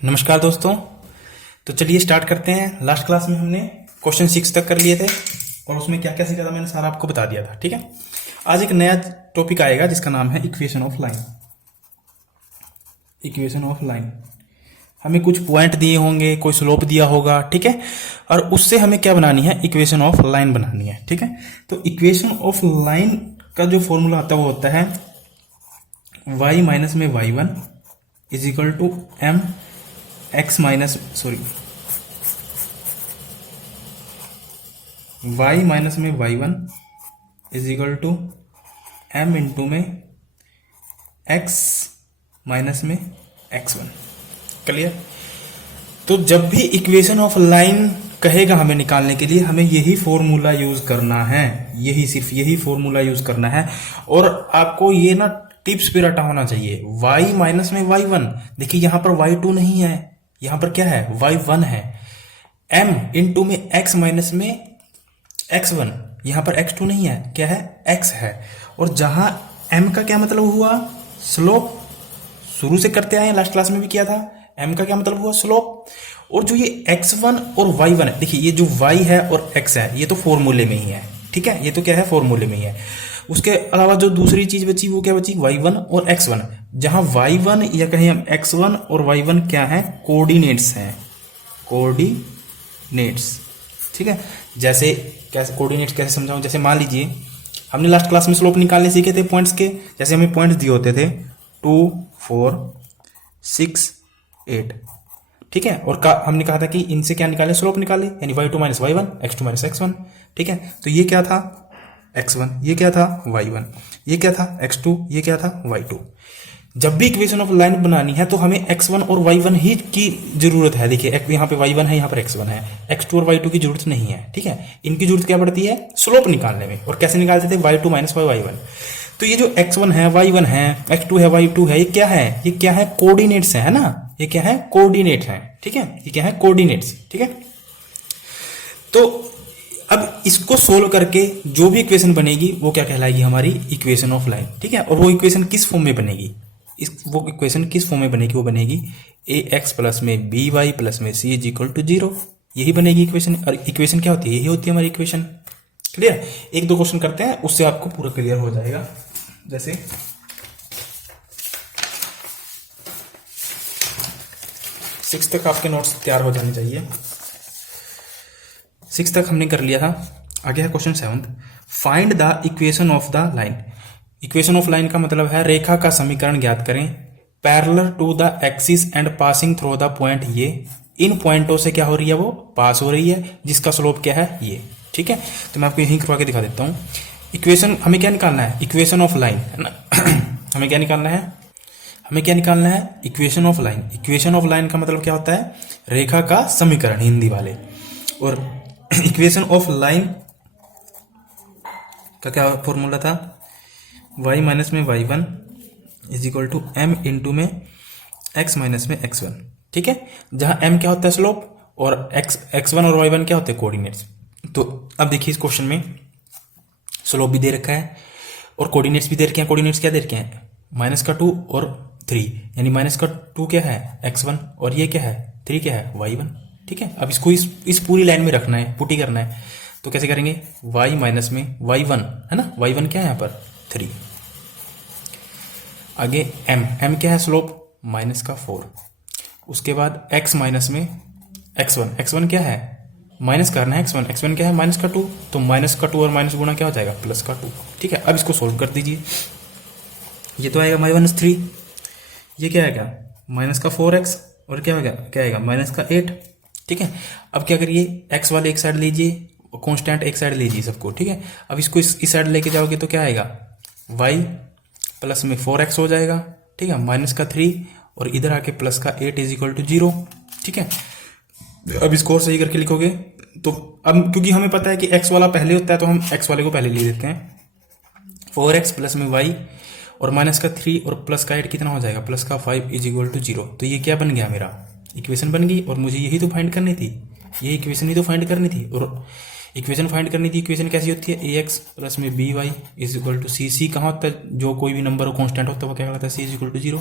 नमस्कार दोस्तों। तो चलिए स्टार्ट करते हैं। लास्ट क्लास में हमने क्वेश्चन 6 तक कर लिए थे और उसमें क्या क्या सीखा था मैंने सारा आपको बता दिया था। ठीक है, आज एक नया टॉपिक आएगा जिसका नाम है equation of line. Equation of line हमें कुछ पॉइंट दिए होंगे, कोई स्लोप दिया होगा, ठीक है, और उससे हमें क्या बनानी है, इक्वेशन ऑफ लाइन बनानी है। ठीक है, तो इक्वेशन ऑफ लाइन का जो फॉर्मूला आता है वो होता है y माइनस में y1 is equal to m x minus y minus में y1 is equal to m into में x माइनस में x1। क्लियर? तो जब भी इक्वेशन ऑफ लाइन कहेगा हमें निकालने के लिए, हमें यही फॉर्मूला यूज करना है, सिर्फ यही फॉर्मूला यूज करना है। और आपको ये ना टिप्स पे रटा होना चाहिए। y माइनस में y1, देखिए यहां पर y2 नहीं है, यहां पर क्या है, y1 है। m इंटू में x माइनस में x1, यहां पर x2 नहीं है, क्या है, x है। और जहां m का क्या मतलब हुआ, स्लोप, शुरू से करते आए, लास्ट क्लास में भी किया था। m का क्या मतलब हुआ, स्लोप। और जो ये x1 और y1 है, देखिए ये जो y है और x है, ये तो फॉर्मूले में ही है। ठीक है, ये तो क्या है, फॉर्मूले में ही है। उसके अलावा जो दूसरी चीज बची वो क्या बची, y1 और x1। जहां y1 या कहें हम x1 और y1 क्या है, कोऑर्डिनेट्स हैं, कोऑर्डिनेट्स। ठीक है, जैसे कैसे कोऑर्डिनेट्स कैसे समझाऊं, जैसे मान लीजिए हमने लास्ट क्लास में स्लोप निकालने सीखे थे पॉइंट्स के। जैसे हमें पॉइंट्स दिए होते थे 2, 4, 6, 8। ठीक है, और हमने कहा था कि इनसे क्या निकाले, स्लोप निकाले, यानी y2 minus y1, x2 minus x1। ठीक है, तो ये क्या था, x1, ये क्या था, y1, ये क्या था, x2, ये क्या था, y2। जब भी इक्वेशन ऑफ लाइन बनानी है तो हमें x1 और y1 ही की जरूरत है। देखिए यहाँ पे y1 है, यहाँ पर x1 है, x2 और y2 की जरूरत नहीं है। ठीक है, इनकी जरूरत क्या पड़ती है, स्लोप निकालने में। और कैसे निकालते थे, y2 माइनस y1। तो ये जो x1 है, y1 है, x2 है, y2 है, ये क्या है, ये क्या है, कोऑर्डिनेट्स है ना, ये क्या है, कोऑर्डिनेट है। ठीक है, ये क्या है, कोऑर्डिनेट्स। ठीक है, तो अब इसको सोल्व करके जो भी इक्वेशन बनेगी वो क्या कहलाएगी, हमारी इक्वेशन ऑफ लाइन। ठीक है, और वो इक्वेशन किस फॉर्म में बनेगी, वो इक्वेशन किस फॉर्म में बनेगी, वो बनेगी ax प्लस में by प्लस में c इज इक्वल टू 0। यही बनेगी इक्वेशन। और इक्वेशन क्या होती है, यही होती है हमारी इक्वेशन। क्लियर? एक दो क्वेश्चन करते हैं, उससे आपको पूरा क्लियर हो जाएगा। जैसे 6 तक आपके नोट्स तैयार हो जाने चाहिए। 6 तक हमने कर लिया था। आगे है question 7, find the equation of the line. Equation of line का मतलब है रेखा का समीकरण ज्ञात करें, parallel to the axis and passing through the point. ये इन पॉइंटों से क्या हो रही है, वो पास हो रही है, जिसका स्लोप क्या है, ये। ठीक है, तो मैं आपको यहीं करवा के दिखा देता हूं। इक्वेशन हमें क्या निकालना है, इक्वेशन ऑफ लाइन, है ना। हमें क्या निकालना है, हमें क्या निकालना है, equation of line. Equation of line का मतलब क्या होता है, रेखा का समीकरण, हिंदी वाले। और इक्वेशन ऑफ लाइन का क्या फॉर्मूला था, y माइनस में y1 is equal to m into में x माइनस में x1। ठीक है, जहां m क्या होता है, स्लोप, और x1 और y1 क्या होते हैं, कोऑर्डिनेट्स। तो अब देखिए इस क्वेश्चन में स्लोप भी दे रखा है और कोऑर्डिनेट्स भी दे रखे हैं। कोऑर्डिनेट्स क्या दे रखे हैं, -2 और 3, यानी -2 क्या है, x1, और ये क्या है, 3 क्या है, y1। ठीक है, अब इसको इस पूरी लाइन में रखना है, पुटी करना है। तो कैसे करेंगे, y माइनस में y1, है ना, y1 क्या है यहाँ पर, 3। आगे m क्या है, स्लोप, -4। उसके बाद x माइनस में x1 क्या है, माइनस करना है x1 क्या है, -2। तो -2 और माइनस गुना क्या हो जाएगा, +2। ठीक है, अब इसको सोल्व कर दीजिए। ये तो आएगा -3, ये क्या आएगा, -4x, और क्या होगा, क्या आएगा, -8। ठीक है, अब क्या करिए, x वाले एक साइड लीजिए, कांस्टेंट एक साइड लीजिए सबको। ठीक है, अब इसको इस साइड लेके जाओगे तो क्या आएगा, y प्लस में 4x हो जाएगा। ठीक है, -3 और इधर आके +8 इज इक्वल टू 0। ठीक है, अब इसको और सही करके लिखोगे तो अब क्योंकि हमें पता है कि x वाला पहले होता है तो हम x वाले को पहले ले देते हैं। 4x प्लस में y और -3 और +8 कितना हो जाएगा, +5 इज इक्वल टू 0। तो ये क्या बन गया, मेरा इक्वेशन बन गई। और मुझे यही तो फाइंड करनी थी, ये इक्वेशन ही तो फाइंड करनी थी। और इक्वेशन फाइंड करनी थी, इक्वेशन कैसी होती है, ax प्लस में by is equal to c। c कहाँ होता है, जो कोई भी नंबर हो कांस्टेंट होता है वो क्या कहलाता है, c इज इक्वल टू 0।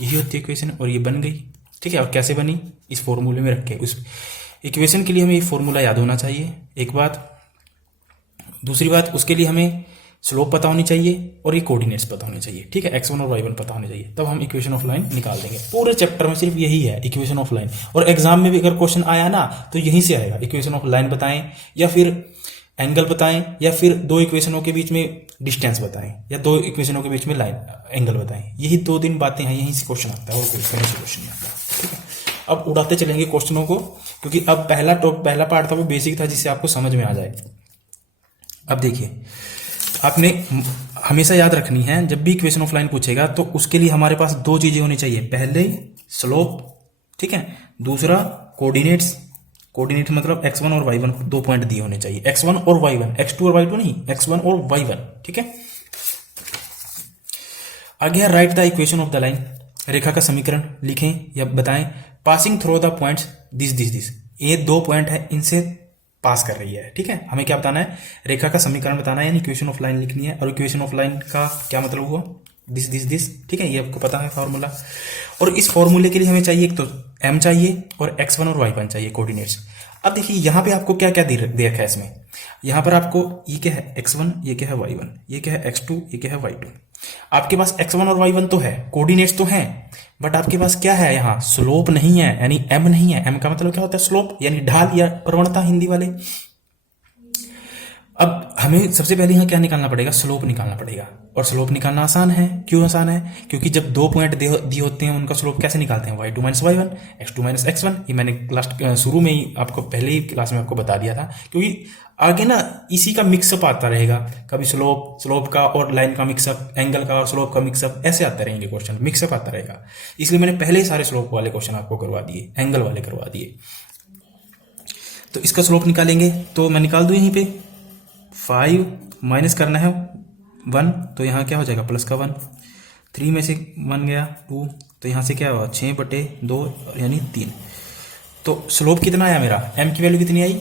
यही होती है इक्वेशन, और ये बन गई। ठीक है। और कैसे बनी, इस फॉर्मूले में रख के। उस इक्वेशन के लिए हमें ये फॉर्मूला याद होना चाहिए, एक बात। दूसरी बात, उसके लिए हमें स्लोप पता होनी चाहिए और ये कोऑर्डिनेट्स पता होने चाहिए, ठीक है। x1 और y1 पता होने चाहिए, तब हम इक्वेशन ऑफ लाइन निकाल देंगे। पूरे चैप्टर में सिर्फ यही है, इक्वेशन ऑफ लाइन। और एग्जाम में भी अगर क्वेश्चन आया ना तो यहीं से आएगा, इक्वेशन ऑफ लाइन बताएं, या फिर एंगल बताएं, या फिर दो इक्वेशनों के बीच में डिस्टेंस बताएं, या दो इक्वेशनों के बीच में लाइन एंगल बताएं। यही 2-3 बातें हैं, यहीं से क्वेश्चन आता है, और कोई क्वेश्चन नहीं आता, ठीक है। अब उड़ाते चलेंगे क्वेश्चनों को, क्योंकि अब पहला पार्ट था वो बेसिक था, जिससे आपको समझ में आ जाए। अब देखिए, आपने हमेशा याद रखनी है, जब भी इक्वेशन ऑफ लाइन पूछेगा तो उसके लिए हमारे पास दो चीजें होनी चाहिए। पहले स्लोप, ठीक है। दूसरा कोऑर्डिनेट्स। कोऑर्डिनेट मतलब x1 और y1 दो पॉइंट दिए होने चाहिए, x1 और y1, x2 और y2 नहीं, x1 और y1, ठीक है। आगे write the equation of the line, रेखा का समीकरण लिखें या बताएं। Passing through the points this, ये दो पॉइंट है, इनसे पास कर रही है, ठीक है। हमें क्या बताना है, रेखा का समीकरण बताना है, यानी इक्वेशन ऑफ लाइन लिखनी है। और इक्वेशन ऑफ लाइन का क्या मतलब हुआ, दिस, ठीक है, ये आपको पता है फॉर्मूला। और इस फॉर्मूले के लिए हमें चाहिए एक तो m चाहिए और x1 और y1 चाहिए, कोऑर्डिनेट्स। अब देखिए यहाँ पे आपको क्या क्या दे रखा है इसमें। यहाँ पर आपको ये क्या है x1, ये क्या है y1, ये क्या है x2, ये क्या है y2। आपके पास x1 और y1 तो है, कोऑर्डिनेट्स तो हैं, बट आपके पास क्या है, यहाँ स्लोप नहीं है, यानी m नहीं है। m का मतलब क्या होता है, स्लोप, यानी ढाल या प्रवणता हिंदी वाले। अब हमें सबसे पहले यहाँ क्या निकालना पड़ेगा, स्लोप निकालना पड़ेगा। और स्लोप निकालना आसान है। क्यों आसान है, क्योंकि जब दो पॉइंट दिए होते हैं उनका स्लोप कैसे निकालते हैं, y2 minus y1, x2 minus x1। ये मैंने लास्ट शुरू में ही आपको, पहले ही क्लास में आपको बता दिया था। क्योंकि आगे ना इसी का मिक्सअप आता रहेगा, कभी स्लोप का और लाइन का मिक्सअप, एंगल का और स्लोप का मिक्सअप, ऐसे आते रहेंगे क्वेश्चन, मिक्सअप आता रहेगा। इसलिए मैंने पहले ही सारे स्लोप वाले क्वेश्चन आपको करवा दिए, एंगल वाले करवा दिए। तो इसका स्लोप निकालेंगे, तो मैं निकाल दूं यहीं पे 5 माइनस करना है 1, तो यहाँ क्या हो जाएगा, प्लस का 1। 3 में से 1 गया 2, तो यहाँ से क्या हुआ 6/2 यानी 3। तो स्लोप कितना आया मेरा, m की वैल्यू कितनी आई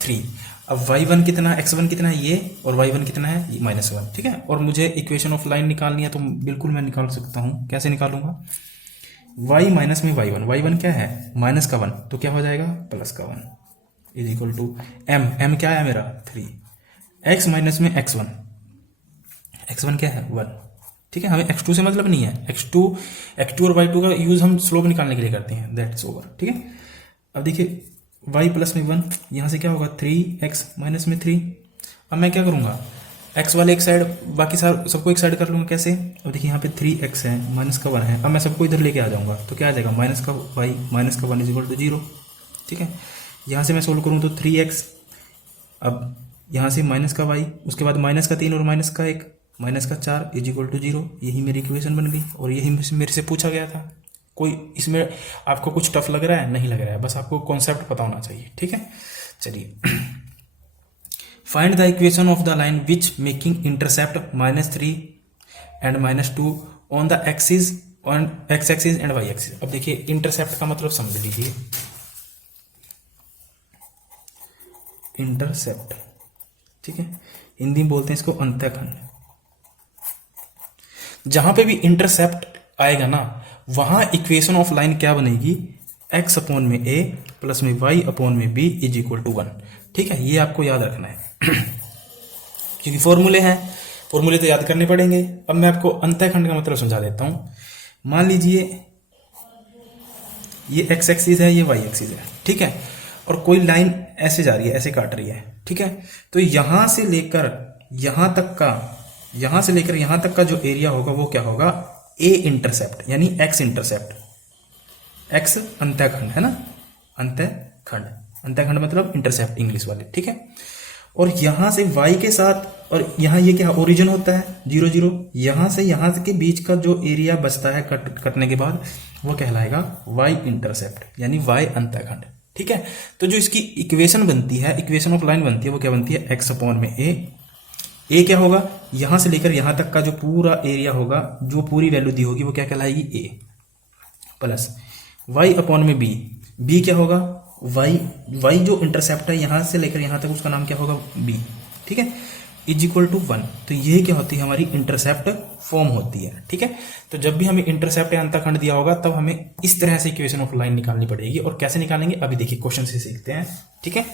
3। अब y1 कितना, x1 कितना है ये, और y1 कितना है ये -1, ठीक है। और मुझे इक्वेशन ऑफ लाइन निकालनी है, तो बिल्कुल मैं निकाल सकता हूँ। कैसे निकालूंगा, y माइनस में y1 क्या है माइनस का 1, तो क्या हो जाएगा प्लस का 1 इज इक्वल टू m क्या आया मेरा 3, x माइनस में x1 क्या है 1, ठीक है। हमें x2 से मतलब नहीं है, x2 और y2 का यूज हम स्लोप निकालने के लिए करते हैं, दैट्स ओवर, ठीक है। अब देखिए y प्लस में 1, यहाँ से क्या होगा 3x माइनस में 3। अब मैं क्या करूँगा, x वाले एक साइड, बाकी सबको एक साइड कर लूँगा। कैसे, अब देखिए यहाँ पे 3x है, माइनस का 1 है। अब मैं सबको इधर लेके आ जाऊँगा, तो क्या आ जाएगा माइनस का y माइनस का 1 इज इक्वल टू 0, ठीक है। यहाँ से मैं सोल्व करूँ तो 3x, अब यहाँ से माइनस का y, उसके बाद माइनस का 3 और माइनस का 1, माइनस का 4 इज इक्वल टू 0। यही मेरी इक्वेशन बन गई, और यही मेरे से पूछा गया था। कोई इसमें आपको कुछ टफ लग रहा है, नहीं लग रहा है, बस आपको कॉन्सेप्ट पता होना चाहिए, ठीक है। चलिए, find the equation of the line which making intercept -3 and -2 on the axis, on x axis and y axis. अब देखिए इंटरसेप्ट का मतलब समझ लीजिए, इंटरसेप्ट, ठीक है, हिंदी में बोलते हैं इसको अंतःखंड। जहां पे भी इंटरसेप्ट आएगा ना, वहां इक्वेशन ऑफ लाइन क्या बनेगी, x अपॉन में a प्लस में y अपॉन में b इज इक्वल टू 1, ठीक है। ये आपको याद रखना है क्योंकि फॉर्मूले हैं, फॉर्मूले तो याद करने पड़ेंगे। अब मैं आपको अंतःखंड का मतलब समझा देता हूं। मान लीजिए ये x एक्सिस है, ये y एक्सिस है, ठीक है। और कोई लाइन ऐसे जा रही है, ऐसे काट रही है, ठीक है। तो यहां से लेकर यहां तक का जो एरिया होगा वो क्या होगा, a इंटरसेप्ट, यानी x इंटरसेप्ट, x अंतःखंड है ना, अंतःखंड मतलब इंटरसेप्ट इंग्लिश वाले, ठीक है। और यहां से y के साथ, और यहां ये क्या ओरिजिन होता है 0 0, यहां से यहां के बीच का जो एरिया बचता है कटने के बाद वो कहलाएगा y इंटरसेप्ट, यानी y अंतःखंड, ठीक है। तो जो इसकी इक्वेशन बनती है, इक्वेशन ऑफ लाइन बनती है, वो क्या बनती है, x अपॉन में a क्या होगा, यहां से लेकर यहां तक का जो पूरा एरिया होगा, जो पूरी वैल्यू दी होगी वो क्या कहलाएगी a, प्लस y अपॉन में b क्या होगा, y जो इंटरसेप्ट है यहां से लेकर यहां तक, उसका नाम क्या होगा b, ठीक है। Is equal to 1। तो ये क्या होती है, हमारी इंटरसेप्ट फॉर्म होती है। ठीक है, तो जब भी हमें इंटरसेप्ट या अंतःखंड दिया होगा तब हमें इस तरह से इक्वेशन ऑफ लाइन निकालनी पड़ेगी। और कैसे निकालेंगे अभी देखिए क्वेश्चन से सीखते हैं। ठीक है,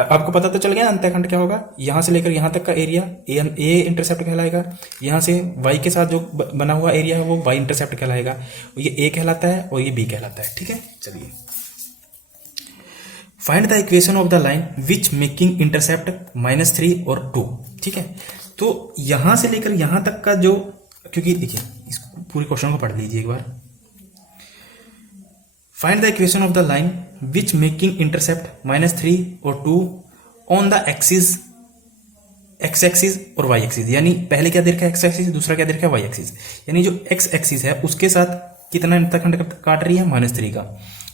आपको पता तो चल गया अंतःखंड क्या होगा। यहां से लेकर यहां तक का एरिया ए इंटरसेप्ट कहलाएगा। यहां से वाई के साथ जो बना हुआ एरिया है वो वाई इंटरसेप्ट कहलाएगा। ये ए कहलाता है और ये बी कहलाता है। ठीक है, चलिए find the equation of the line which making intercept -3 और 2। ठीक है, तो यहां से लेकर यहां तक का जो, क्योंकि देखिए इस पूरे क्वेश्चन को पढ़ लीजिए एक बार। Find the equation of the line which making intercept -3 और 2 on the axis, x axis और वाई एक्सिस। यानी पहले क्या दे रखा है एक्स एक्सिस, दूसरा क्या दे रखा है वाई एक्सिस। यानी जो एक्स एक्सिस है उसके साथ कितना अंतःखंड काट रही है, -3 का।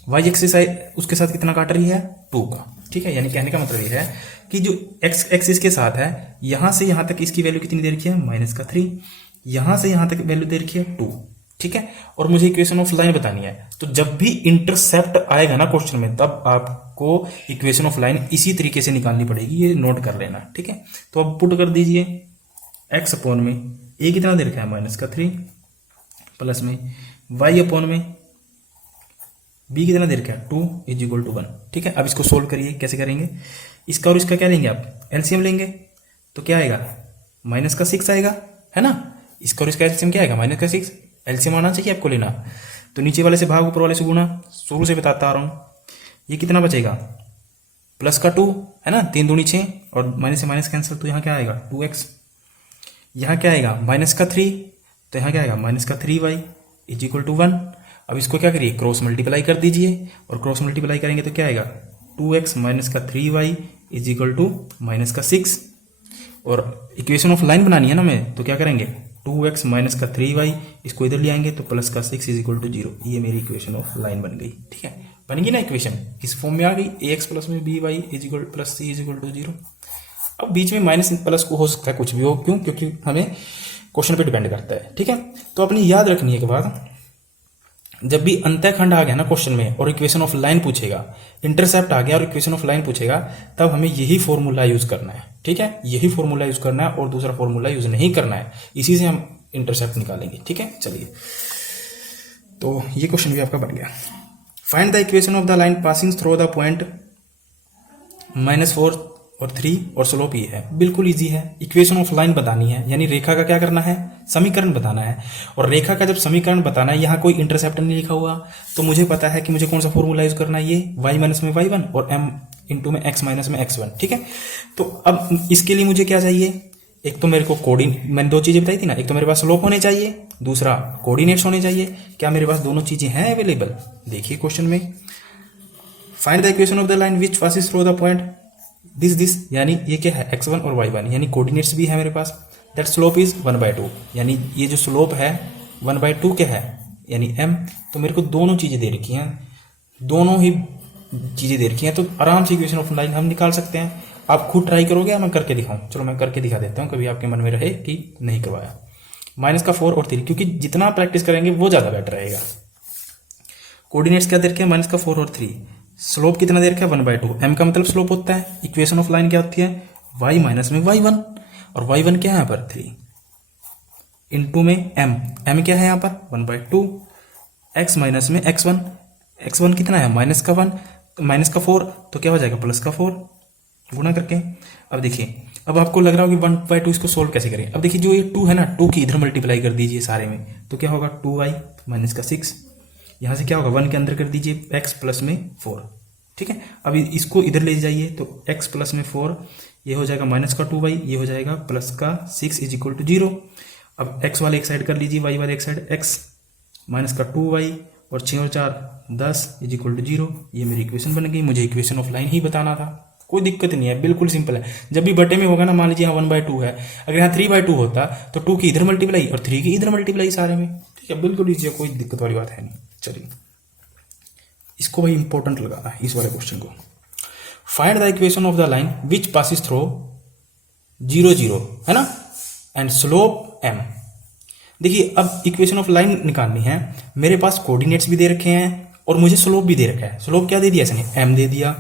वाई एक्सिस उसके साथ कितना काट रही है, 2 का। ठीक है, यानी कहने का मतलब ये है कि जो एक्स एक्सिस के साथ है यहां से यहां तक इसकी वैल्यू कितनी दे रखी है, -3। यहां से यहां तक वैल्यू दे रखी है 2। ठीक है, और मुझे इक्वेशन ऑफ लाइन बतानी है। तो जब भी इंटरसेप्ट आएगा ना क्वेश्चन में तब आपको इक्वेशन ऑफ लाइन इसी तरीके से निकालनी पड़ेगी, ये नोट कर लेना। ठीक है, तो अब पुट कर दीजिए एक्स अपॉन में ए कितना दे रखा है, -3 प्लस में वाई अपॉन में बी कितना दे रखा है, 2 इज इक्वल टू 1। ठीक है, अब इसको सोल्व करिए। कैसे करेंगे, इसका और इसका क्या लेंगे आप, एलसीएम लेंगे। तो क्या आएगा, -6 आएगा, है ना। इसका और इसका एलसीएम क्या आएगा, -6। एलसीएम आना चाहिए आपको लेना। तो नीचे वाले से भाग ऊपर वाले से गुणा, शुरू से बताता आ रहा हूं। ये कितना बचेगा, प्लस का 2 है ना, 3 दूनी 6 और माइनस से माइनस कैंसिल। तो यहाँ क्या आएगा 2x। यहाँ क्या आएगा -3, तो यहाँ क्या आएगा -3y इज इक्वल टू 1। अब इसको क्या करिए, क्रॉस मल्टीप्लाई कर दीजिए। और क्रॉस मल्टीप्लाई करेंगे तो क्या आएगा, 2x - 3y is equal to -6। और इक्वेशन ऑफ लाइन बनानी है ना हमें, तो क्या करेंगे 2x - 3y, इसको इधर ले आएंगे तो +6 इज इक्वल टू 0। ये मेरी इक्वेशन ऑफ लाइन बन गई। ठीक है, बन गई ना इक्वेशन, इस फॉर्म में आ गई। ax प्लस में by is equal plus c is equal to 0। अब बीच में माइनस प्लस को हो सकता है कुछ भी हो, क्यों, क्योंकि हमें क्वेश्चन पे डिपेंड करता है। ठीक है, तो अपनी याद रखनी है कि बात, जब भी अंतःखंड आ गया ना क्वेश्चन में और इक्वेशन ऑफ लाइन पूछेगा, इंटरसेप्ट आ गया और इक्वेशन ऑफ लाइन पूछेगा, तब हमें यही फॉर्मूला यूज करना है। ठीक है, यही फॉर्मूला यूज करना है और दूसरा फॉर्मूला यूज नहीं करना है। इसी से हम इंटरसेप्ट निकालेंगे। ठीक है, चलिए तो ये क्वेश्चन भी आपका बन गया। Find the equation of the line passing through the point -4 और 3 और स्लोप ये है। बिल्कुल इजी है, इक्वेशन ऑफ लाइन बतानी है, यानी रेखा का क्या करना है, समीकरण बताना है। और रेखा का जब समीकरण बताना है, यहाँ कोई इंटरसेप्ट नहीं लिखा हुआ, तो मुझे पता है कि मुझे कौन सा फॉर्मूला यूज करना है, ये y माइनस में y1 और m इंटू में x माइनस में x1। ठीक है, तो अब इसके लिए मुझे क्या चाहिए, एक तो मेरे को मैंने 2 चीजें बताई थी ना, एक तो मेरे पास स्लोप होने चाहिए, दूसरा कोऑर्डिनेट्स होने चाहिए। क्या मेरे पास दोनों चीजें हैं अवेलेबल, देखिए क्वेश्चन में। Find the equation of the line which passes through the point this, यानी ये क्या है x1 और y1, यानी कोऑर्डिनेट्स भी है मेरे पास। दैट स्लोप इज 1/2, यानी ये जो स्लोप है 1/2 क्या है, यानी m। तो मेरे को दोनों चीजें दे रखी हैं, दोनों ही चीजें दे रखी हैं, तो आराम से इक्वेशन ऑफ लाइन हम निकाल सकते हैं। आप खुद ट्राई करोगे या मैं करके दिखाऊं, चलो मैं करके दिखा देता हूं, कभी आपके मन में रहे कि नहीं करवाया। -4 और 3, क्योंकि जितना प्रैक्टिस करेंगे वो ज्यादा बेटर रहेगा। कोऑर्डिनेट्स क्या दे रखे हैं, -4 और 3। स्लोप कितना दे रखा है 1/2, m का मतलब स्लोप होता है। इक्वेशन ऑफ लाइन क्या होती है, y माइनस में y1 और y1 क्या है यहाँ पर 3 इंटू में m क्या है यहाँ पर 1/2, x माइनस में x1 कितना है -1 तो क्या हो जाएगा +4 गुणा करके। अब देखिए, अब आपको लग रहा होगा 1/2 इसको सोल्व कैसे करें। अब देखिए जो ये 2 है ना, 2 की इधर मल्टीप्लाई कर दीजिए सारे में, तो क्या होगा 2y -6। यहां से क्या होगा 1 के अंदर कर दीजिए x प्लस में 4। ठीक है, अब इसको इधर ले जाइए तो x प्लस में 4, ये हो जाएगा -2y, ये हो जाएगा +6 इज इक्वल टू 0। अब x वाले एक साइड कर लीजिए, y वाले एक साइड, x -2y और 6 और 4 10 इज इक्वल टू 0। ये मेरी इक्वेशन बन गई। मुझे इक्वेशन ऑफ लाइन ही बताना था, कोई दिक्कत नहीं है, बिल्कुल सिंपल है। जब भी बटे में होगा ना, मान लीजिए यहाँ 1/2 है, अगर यहाँ 3/2 होता तो 2 की इधर मल्टीप्लाई और 3 की इधर मल्टीप्लाई सारे में। ठीक है, बिल्कुल ईजी है, कोई दिक्कत वाली बात है नहीं। चलिए इसको भाई इंपॉर्टेंट लगाना है इस वाले क्वेश्चन को। Find the equation of the line which passes through 0 0, है ना, एंड स्लोप m। देखिए अब इक्वेशन ऑफ लाइन निकालनी है, मेरे पास कोऑर्डिनेट्स भी दे रखे हैं और मुझे स्लोप भी दे रखा है। स्लोप क्या दे दिया इसने, m दे दिया,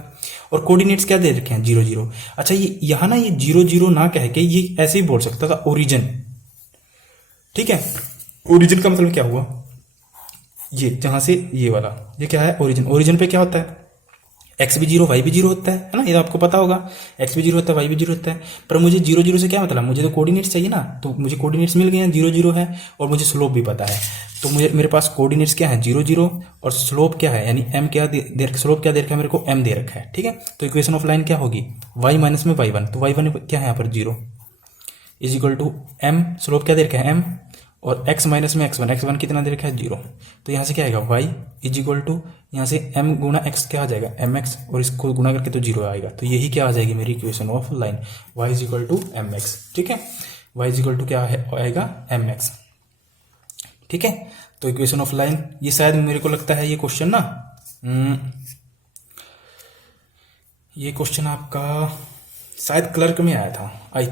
और कोऑर्डिनेट्स क्या दे रखे हैं 0 0। अच्छा ये यहाँ ना ये 0 0 ना कह के ये ऐसे ही बोल सकता था ओरिजिन, ठीक है। ओरिजिन का मतलब क्या हुआ, ये जहां से ये वाला ये क्या है ओरिजिन। ओरिजिन पे क्या होता है एक्स भी 0 वाई भी 0 होता है ना, ये तो आपको पता होगा, एक्स भी 0 होता है वाई भी 0 होता है। पर मुझे 0 0 से क्या मतलब, मुझे तो कोऑर्डिनेट्स चाहिए ना, तो मुझे कोऑर्डिनेट्स मिल गए हैं 0 0 है और मुझे स्लोप भी पता है। तो मुझे मेरे पास कोऑर्डिनेट्स क्या है 0 0 और स्लोप क्या है यानी m क्या दे स्लोप क्या दे रखा है मेरे को m दे रखा है, ठीक है। तो इक्वेशन ऑफ लाइन क्या होगी y माइनस में y1, तो y1 क्या है यहाँ पर 0 is equal to m, slope क्या दे रखा है m और x माइनस में x1, x1 कितना दे रखा है 0। तो यहाँ से क्या आएगा y इज इक्वल टू यहाँ से m गुना x क्या आ जाएगा mx और इसको गुना करके तो 0 आएगा। तो यही क्या आ जाएगी मेरी equation of line y is equal to mx, ठीक है। y इज इक्वल टू क्या आएगा mx, ठीक है। तो इक्वेशन ऑफ लाइन ये शायद मेरे को लगता है ये क्वेश्चन ना ये क्वेश्चन आपका शायद क्लर्क में आया था, आई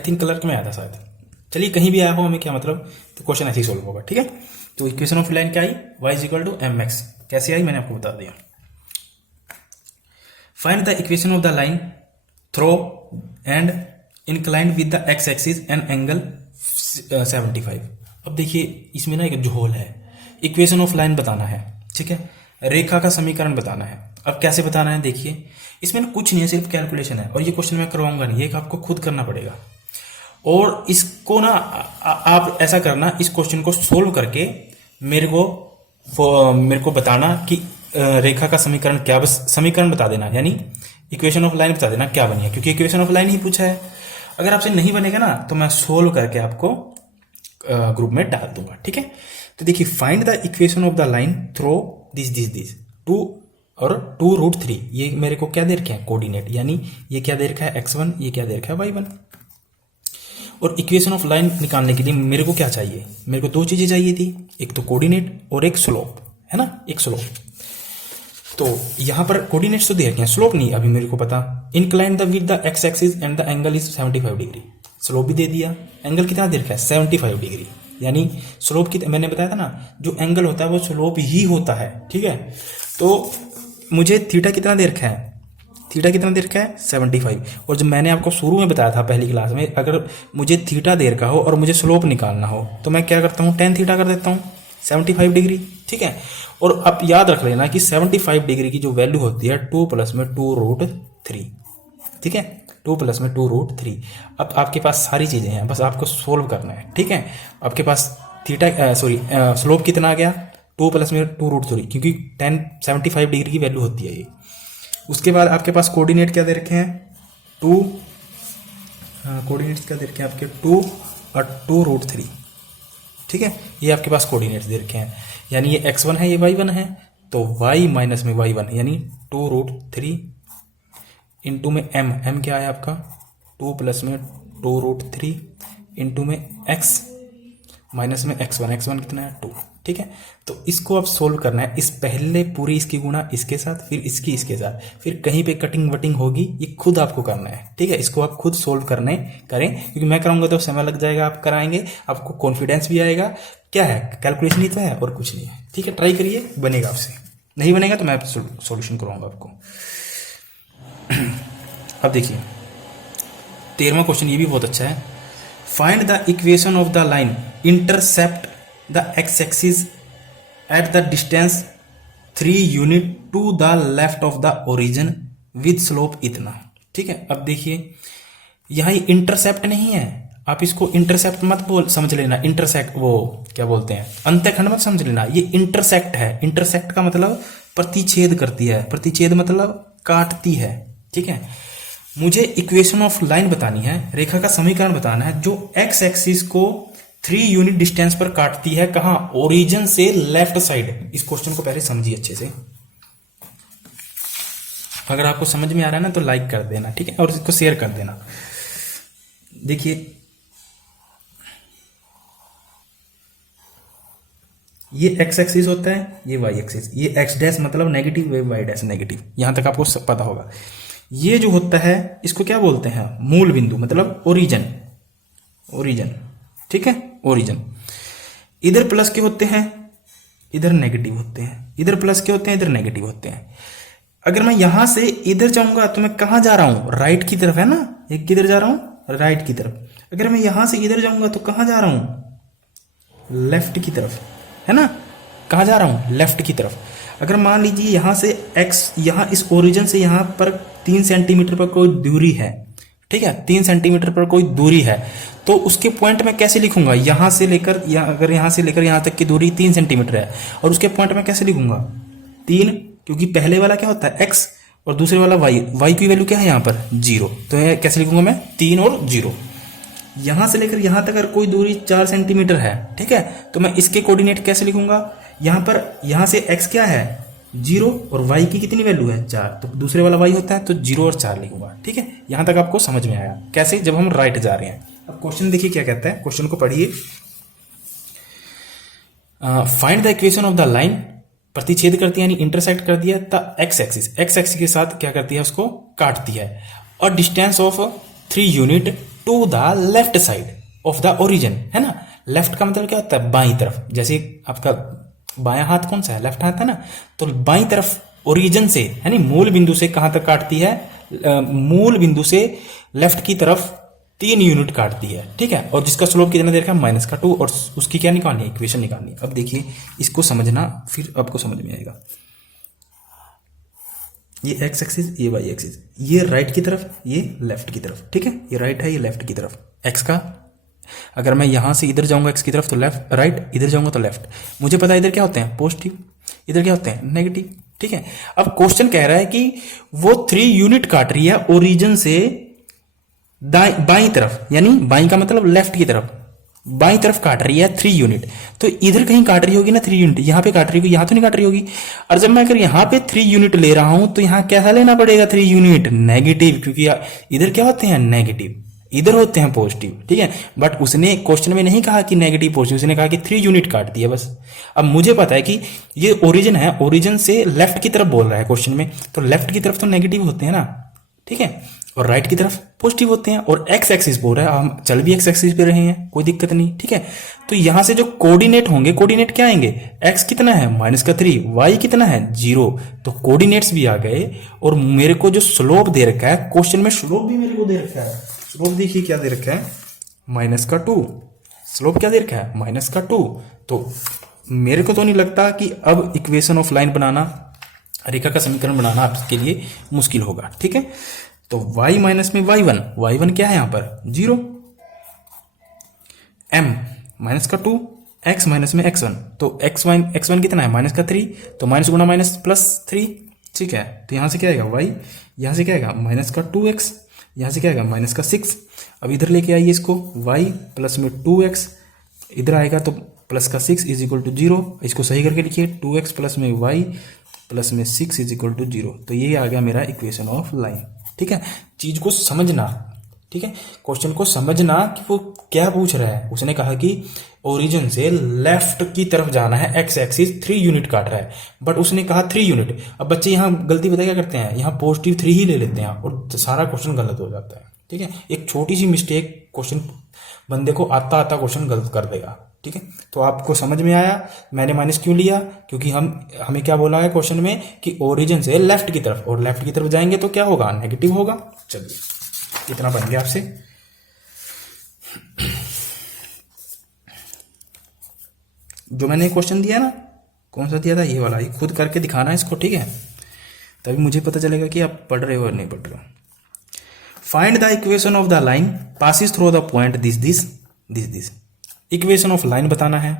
थिंक क्लर्क में आया था शायद। चलिए कहीं भी आया हो हमें क्या मतलब, तो क्वेश्चन ऐसे ही सोल्व होगा, ठीक है। तो इक्वेशन ऑफ लाइन क्या आई y is equal to mx, कैसे आई मैंने आपको बता दिया। Find the equation of the line through and inclined with the x axis and angle 75। अब देखिए इसमें ना एक झोल है, इक्वेशन ऑफ लाइन बताना है, ठीक है, रेखा का समीकरण बताना है। अब कैसे बताना है देखिए, इसमें ना कुछ नहीं है, सिर्फ कैलकुलेशन है और ये क्वेश्चन मैं करवाऊंगा नहीं, ये आपको खुद करना पड़ेगा। और इसको ना आप ऐसा करना, इस क्वेश्चन को सोल्व करके मेरे को बताना कि रेखा का समीकरण क्या, बस समीकरण बता देना, यानी इक्वेशन ऑफ लाइन बता देना क्या बनी है, क्योंकि इक्वेशन ऑफ लाइन ही पूछा है। अगर आपसे नहीं बनेगा ना तो मैं सोल्व करके आपको ग्रुप में डाल दूंगा, ठीक है। तो देखिए find the equation of the line throw this 2 और 2√3, ये मेरे को क्या दे रखे हैं कोऑर्डिनेट, यानी ये क्या दे रखा है x1, ये क्या दे रखा है y1। और इक्वेशन ऑफ लाइन निकालने के लिए मेरे को क्या चाहिए, मेरे को 2 चीजें चाहिए थी, एक तो कोऑर्डिनेट और एक स्लोप, है ना, एक स्लोप। तो यहां पर कोऑर्डिनेट्स तो दे रखे हैं, स्लोप नहीं अभी मेरे को पता। Incline the with the x axis and the angle is 75 degree, slope भी दे दिया। एंगल कितना दे रखा है 75 डिग्री, यानी स्लोप की मैंने बताया था ना जो एंगल होता है वो स्लोप ही होता है, ठीक है। तो मुझे थीटा कितना दे रखा है, थीटा कितना दे रखा है 75। और जब मैंने आपको शुरू में बताया था पहली क्लास में, अगर मुझे थीटा दे रखा हो और मुझे स्लोप निकालना हो तो मैं क्या करता हूँ tan थीटा कर देता हूँ 75 डिग्री, ठीक है। और अब याद रख लेना कि 75 डिग्री की जो वैल्यू होती है 2 + 2√3, ठीक है, 2 + 2√3। अब आपके पास सारी चीजें हैं, बस आपको सोल्व करना है, ठीक है। आपके पास थीटा स्लोप कितना आ गया 2 + 2√3, क्योंकि 75 डिग्री की वैल्यू होती है ये। उसके बाद आपके पास कोऑर्डिनेट क्या दे रखे हैं 2, कोऑर्डिनेट्स क्या दे रखे हैं आपके 2 और 2√3, ठीक है। ये आपके पास कोऑर्डिनेट्स दे रखे हैं, यानी ये x1 है ये y1 है, तो y माइनस में y1 यानी 2√3 इंटू में m क्या है आपका 2 + 2√3 इंटू में x माइनस में x1 कितना है 2, ठीक है। तो इसको आप सोल्व करना है, इस पहले पूरी इसकी गुणा इसके साथ, फिर इसकी इसके साथ, फिर कहीं पे कटिंग वटिंग होगी, ये खुद आपको करना है, ठीक है। इसको आप खुद सोल्व करें, क्योंकि मैं कराऊंगा तो समय लग जाएगा, आप कराएंगे आपको कॉन्फिडेंस भी आएगा। क्या है कैलकुलेशन ही तो है और कुछ नहीं है, ठीक है। ट्राई करिए, बनेगा आपसे, नहीं बनेगा तो मैं सोल्यूशन करवाऊंगा आपको। अब देखिए 13वां क्वेश्चन, ये भी बहुत अच्छा है। Find the equation of the line intercept the x axis at the distance 3 unit to the left of the origin with slope इतना, ठीक है। अब देखिए यहाँ ये इंटरसेप्ट नहीं है, आप इसको इंटरसेप्ट मत समझ लेना, इंटरसेक्ट वो क्या बोलते हैं अंतःखंड मत समझ लेना, ये इंटरसेक्ट है। इंटरसेक्ट का मतलब प्रतिच्छेद करती है, प्रतिच्छेद मतलब काटती है, ठीक है। मुझे इक्वेशन ऑफ लाइन बतानी है, रेखा का समीकरण बताना है जो x एक्सिस को 3 यूनिट डिस्टेंस पर काटती है, कहां ओरिजिन से लेफ्ट साइड। इस क्वेश्चन को पहले समझिए अच्छे से, अगर आपको समझ में आ रहा है ना तो लाइक कर देना, ठीक है, और इसको शेयर कर देना। देखिए ये x एक्सिस होता है, ये y एक्सिस, ये x डैश मतलब नेगेटिव, ये y डैश नेगेटिव, यहां तक आपको सब पता होगा। ये जो होता है इसको क्या बोलते हैं मूल बिंदु, मतलब ओरिजिन, ठीक है, ओरिजिन। इधर प्लस के होते हैं, इधर नेगेटिव होते हैं, इधर प्लस के होते हैं, इधर नेगेटिव होते हैं। अगर मैं यहां से इधर जाऊंगा तो मैं कहां जा रहा हूं, राइट की तरफ है ना, एक किधर जा रहा हूं, राइट की तरफ। अगर मैं यहां से इधर जाऊंगा तो कहां जा रहा हूं, लेफ्ट की तरफ, है ना। कहां जा रहा हूं, लेफ्ट की तरफ। अगर मान लीजिए यहां से x, यहां इस ओरिजिन से यहां पर 3 सेंटीमीटर पर कोई दूरी है, ठीक है, 3 सेंटीमीटर पर कोई दूरी है, तो उसके पॉइंट में कैसे लिखूंगा, यहां से लेकर अगर यहां से लेकर यहां तक की दूरी 3 सेंटीमीटर है, और उसके पॉइंट में कैसे लिखूंगा 3, क्योंकि पहले वाला क्या होता है x और दूसरे वाला y की वैल्यू क्या है यहाँ पर 0, तो ये कैसे लिखूंगा मैं 3 और 0। यहां से लेकर यहां तक अगर कोई दूरी 4 सेंटीमीटर है, ठीक है, तो मैं इसके कोऑर्डिनेट कैसे लिखूंगा, यहां पर यहां से x क्या है 0 और y की कितनी वैल्यू है 4, तो दूसरे वाला y होता है तो 0 और 4 लिखूंगा। ठीक है, यहां तक आपको समझ में आया कैसे, जब हम राइट जा रहे हैं। अब क्वेश्चन देखिए क्या कहता है, क्वेश्चन को पढ़िए। Find the equation of the line, प्रतिच्छेद करती है यानी इंटरसेक्ट कर दिया द एक्स एक्सिस के साथ क्या करती है, उसको काटती है, और distance of 3 unit to the left side of the origin, है ना। लेफ्ट का मतलब क्या होता है, बाईं तरफ, जैसे आपका बायां हाथ कौन सा है, लेफ्ट हाथ है ना, तो बाईं तरफ ओरिजिन से यानी मूल बिंदु से कहां तक काटती है, मूल बिंदु से लेफ्ट की तरफ 3 यूनिट काटती है। ठीक है, और जिसका स्लोप कितना दे रखा है -2, और उसकी क्या निकालनी है, इक्वेशन निकालनी है। अब देखिए इसको समझना, फिर आपको समझ में आएगा। ये एक्स एक्सिस, ये वाई एक्सिस, ये राइट की तरफ, ये लेफ्ट की तरफ। ठीक है, ये राइट है, ये लेफ्ट की तरफ। एक्स का अगर मैं यहां से इधर जाऊंगा एक्स की तरफ तो लेफ्ट, राइट, इधर जाऊंगा तो लेफ्ट। मुझे पता है इधर क्या होते हैं पॉजिटिव, इधर क्या होते हैं नेगेटिव। ठीक है, अब क्वेश्चन कह रहा है कि वो 3 यूनिट काट रही है ओरिजिन से बाईं तरफ, यानी बाईं का मतलब लेफ्ट की तरफ, बाईं तरफ काट रही है 3 यूनिट। तो इधर कहीं काट रही होगी ना 3 यूनिट, यहां पे काट रही होगी, यहां तो नहीं काट रही होगी। और जब मैं अगर यहां पे 3 यूनिट ले रहा हूं तो यहां कैसा लेना पड़ेगा 3 यूनिट, नेगेटिव, क्योंकि इधर क्या होते हैं नेगेटिव, इधर होते हैं पॉजिटिव। ठीक है, बट उसने क्वेश्चन में नहीं कहा कि नेगेटिव पॉजिटिव, उसने कहा कि 3 यूनिट काटती है बस। अब मुझे पता है कि ये ओरिजिन है, ओरिजिन से लेफ्ट की तरफ बोल रहा है क्वेश्चन में, तो लेफ्ट की तरफ तो नेगेटिव होते हैं ना, ठीक है, और राइट की तरफ पॉजिटिव होते हैं। और एक्स एक्सिस बोल रहा है, हम चल भी एक्स एक्सिस पे रहे हैं, कोई दिक्कत नहीं। ठीक है, तो यहां से जो कोऑर्डिनेट होंगे, कोऑर्डिनेट क्या आएंगे, एक्स कितना है -3, वाई कितना है 0, तो कोऑर्डिनेट्स भी आ गए। और मेरे को जो स्लोप दे रखा है क्वेश्चन में, स्लोप भी मेरे को दे रखा है, स्लोप देखिए क्या दे रखा है -2, स्लोप क्या दे रखा है -2। तो मेरे को तो नहीं लगता कि अब इक्वेशन ऑफ लाइन बनाना, रेखा का समीकरण बनाना आपके लिए मुश्किल होगा। ठीक है, तो y माइनस में y1 क्या है यहां पर 0, m -2, x माइनस में x1, तो x1 कितना है -3, तो माइनस गुणा माइनस +3। ठीक है, तो यहां से क्या आएगा y, यहां से क्या आएगा -2x, यहां से क्या आएगा -6। अब इधर लेके आइए इसको, y प्लस में 2x, इधर आएगा तो +6 = 0। इसको सही करके लिखिए, 2x प्लस में y प्लस में 6 = 0। तो ये आ गया मेरा इक्वेशन ऑफ लाइन। ठीक है, चीज को समझना, ठीक है, क्वेश्चन को समझना कि वो क्या पूछ रहा है। उसने कहा कि ओरिजिन से लेफ्ट की तरफ जाना है, एक्स एक्सिस 3 यूनिट काट रहा है, बट उसने कहा 3 यूनिट। अब बच्चे यहाँ गलती पता क्या करते हैं, यहाँ +3 ही ले लेते हैं और सारा क्वेश्चन गलत हो जाता है। ठीक है, एक छोटी सी मिस्टेक क्वेश्चन बंदे को आता क्वेश्चन गलत कर देगा। ठीक है, तो आपको समझ में आया मैंने माइनस क्यों लिया, क्योंकि हमें क्या बोला है क्वेश्चन में कि ओरिजिन से लेफ्ट की तरफ, और लेफ्ट की तरफ जाएंगे तो क्या होगा नेगेटिव होगा। चलिए इतना बन गया आपसे। जो मैंने क्वेश्चन दिया ना, कौन सा दिया था, ये वाला, ये खुद करके दिखाना है इसको। ठीक है, तभी मुझे पता चलेगा कि आप पढ़ रहे हो और नहीं पढ़ रहे हो। Find the equation of the line passes through the point this. Equation of line बताना है,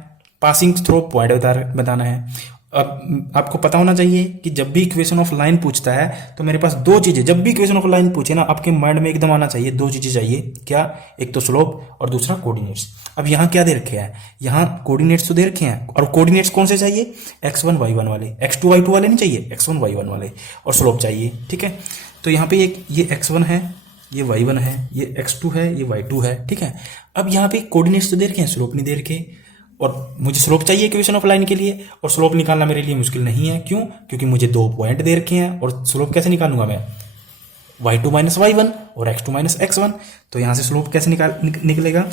पासिंग थ्रू पॉइंट बताना है। अब आपको पता होना चाहिए कि जब भी इक्वेशन ऑफ लाइन पूछता है तो मेरे पास 2 चीजें, जब भी इक्वेशन ऑफ लाइन पूछे ना, आपके माइंड में एकदम आना चाहिए, 2 चीजें चाहिए। क्या, एक तो स्लोप और दूसरा कोऑर्डिनेट्स। अब यहाँ क्या दे रखे हैं, यहाँ कोऑर्डिनेट्स तो दे रखे हैं, और कोऑर्डिनेट्स कौन से चाहिए, x1 y1 वाले, x2 y2 वाले नहीं चाहिए, x1 y1 वाले, और स्लोप चाहिए। ठीक है, तो यहाँ पे ये x1 है, ये y1 है, ये x2 है, ये y2 है। ठीक है, अब यहाँ पे कोऑर्डिनेट्स तो दे रखे हैं, स्लोप नहीं दे रखे, और मुझे स्लोप चाहिए इक्वेशन ऑफ लाइन के लिए, और स्लोप निकालना मेरे लिए मुश्किल नहीं है। क्यों, क्योंकि मुझे 2 पॉइंट दे रखे हैं, और स्लोप कैसे निकालूंगा मैं, y2 - y1 और x2 - x1। तो यहां से स्लोप कैसे निकलेगा,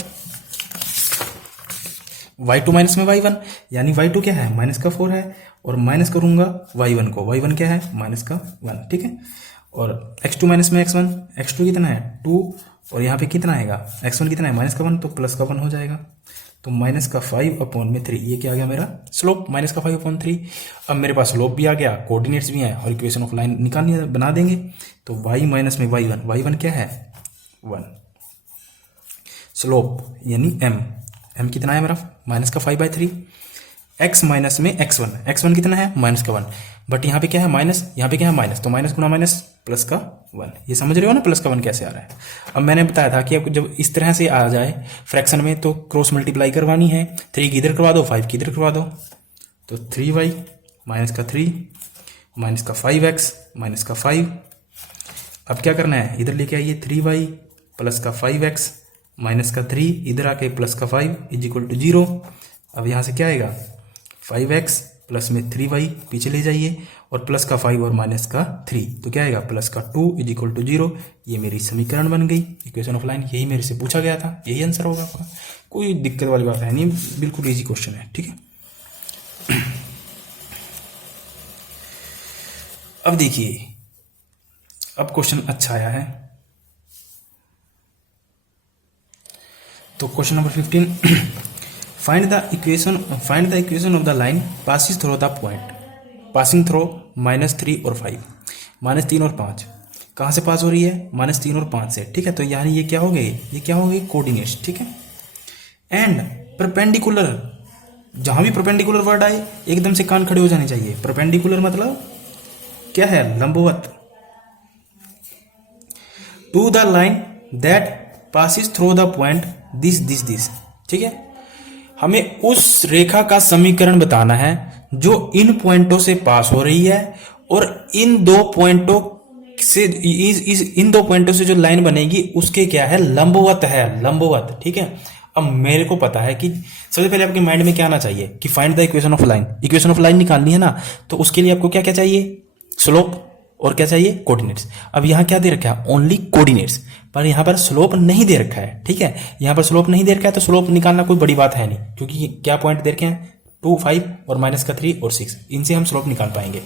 y2 माइनस में y1, यानी y2 क्या है, माइनस का 4 है, और माइनस करूंगा y1 को, y1 क्या है, माइनस का 1, ठीक है। और x2 माइनस में x1, x2 कितना है 2, और यहाँ पे कितना आएगा, x1 कितना है माइनस का 1, तो प्लस का 1 हो जाएगा। तो माइनस का 5/3, ये क्या आ गया मेरा स्लोप, माइनस का 5/3। अब मेरे पास स्लोप भी आ गया, कोऑर्डिनेट्स भी हैं, और इक्वेशन ऑफ लाइन निकालनी है, बना देंगे। तो y माइनस में y1, y1 क्या है 1, स्लोप यानी m कितना है मेरा, माइनस का 5/3। x माइनस में x1 कितना है, माइनस का 1, बट यहाँ पे क्या है माइनस, यहाँ पे क्या है माइनस, तो माइनस गुना माइनस प्लस का 1, ये समझ रहे हो ना प्लस का 1 कैसे आ रहा है। अब मैंने बताया था कि अब जब इस तरह से आ जाए फ्रैक्शन में तो क्रॉस मल्टीप्लाई करवानी है, 3 की इधर करवा दो, 5 की इधर करवा दो, तो 3y माइनस का 3 माइनस का 5x माइनस का 5। अब क्या करना है, इधर लेके आइए 3y प्लस का 5x माइनस का 3, इधर आके प्लस का 5 इज इक्वल टू 0। अब यहाँ से क्या आएगा 5x प्लस में 3y पीछे ले जाइए, और प्लस का 5 और माइनस का 3, तो क्या आएगा प्लस का 2 इज इक्वल टू 0। ये मेरी समीकरण बन गई, इक्वेशन ऑफ लाइन। यही मेरे से पूछा गया था, यही आंसर होगा आपका, कोई दिक्कत वाली बात है नहीं, बिल्कुल इजी क्वेश्चन है, ठीक है। अब देखिए, अब क्वेश्चन अच्छा आया है, तो question number 15, find the equation of the line passes through the point passing through -3 और 5, -3 और 5 कहाँ से पास हो रही है, -3 और 5 से, ठीक है। तो यानी ये क्या हो गए, ये क्या हो गए कोऑर्डिनेट्स, ठीक है। एंड परपेंडिकुलर, जहां भी परपेंडिकुलर वर्ड आए एकदम से कान खड़े हो जाने चाहिए। परपेंडिकुलर मतलब क्या है, लंबवत, to the line that passes through the point this, ठीक है। हमें उस रेखा का समीकरण बताना है जो इन पॉइंटों से पास हो रही है, और इन दो पॉइंटों से जो लाइन बनेगी उसके क्या है, लंबवत है, लंबवत, ठीक है। अब मेरे को पता है कि सबसे पहले आपके माइंड में क्या आना चाहिए कि find the equation of line, equation of line निकालनी है ना, तो उसके लिए आपको क्या क्या चाहिए, स्लोप, और क्या चाहिए, कोऑर्डिनेट्स। अब यहाँ क्या दे रखा है, ओनली कोऑर्डिनेट्स, पर यहाँ पर स्लोप नहीं दे रखा है, ठीक है। यहाँ पर स्लोप नहीं दे रखा है, तो स्लोप निकालना कोई बड़ी बात है नहीं, क्योंकि क्या पॉइंट दे रखे हैं 2, 5 और माइनस का 3 और 6, इनसे हम स्लोप निकाल पाएंगे।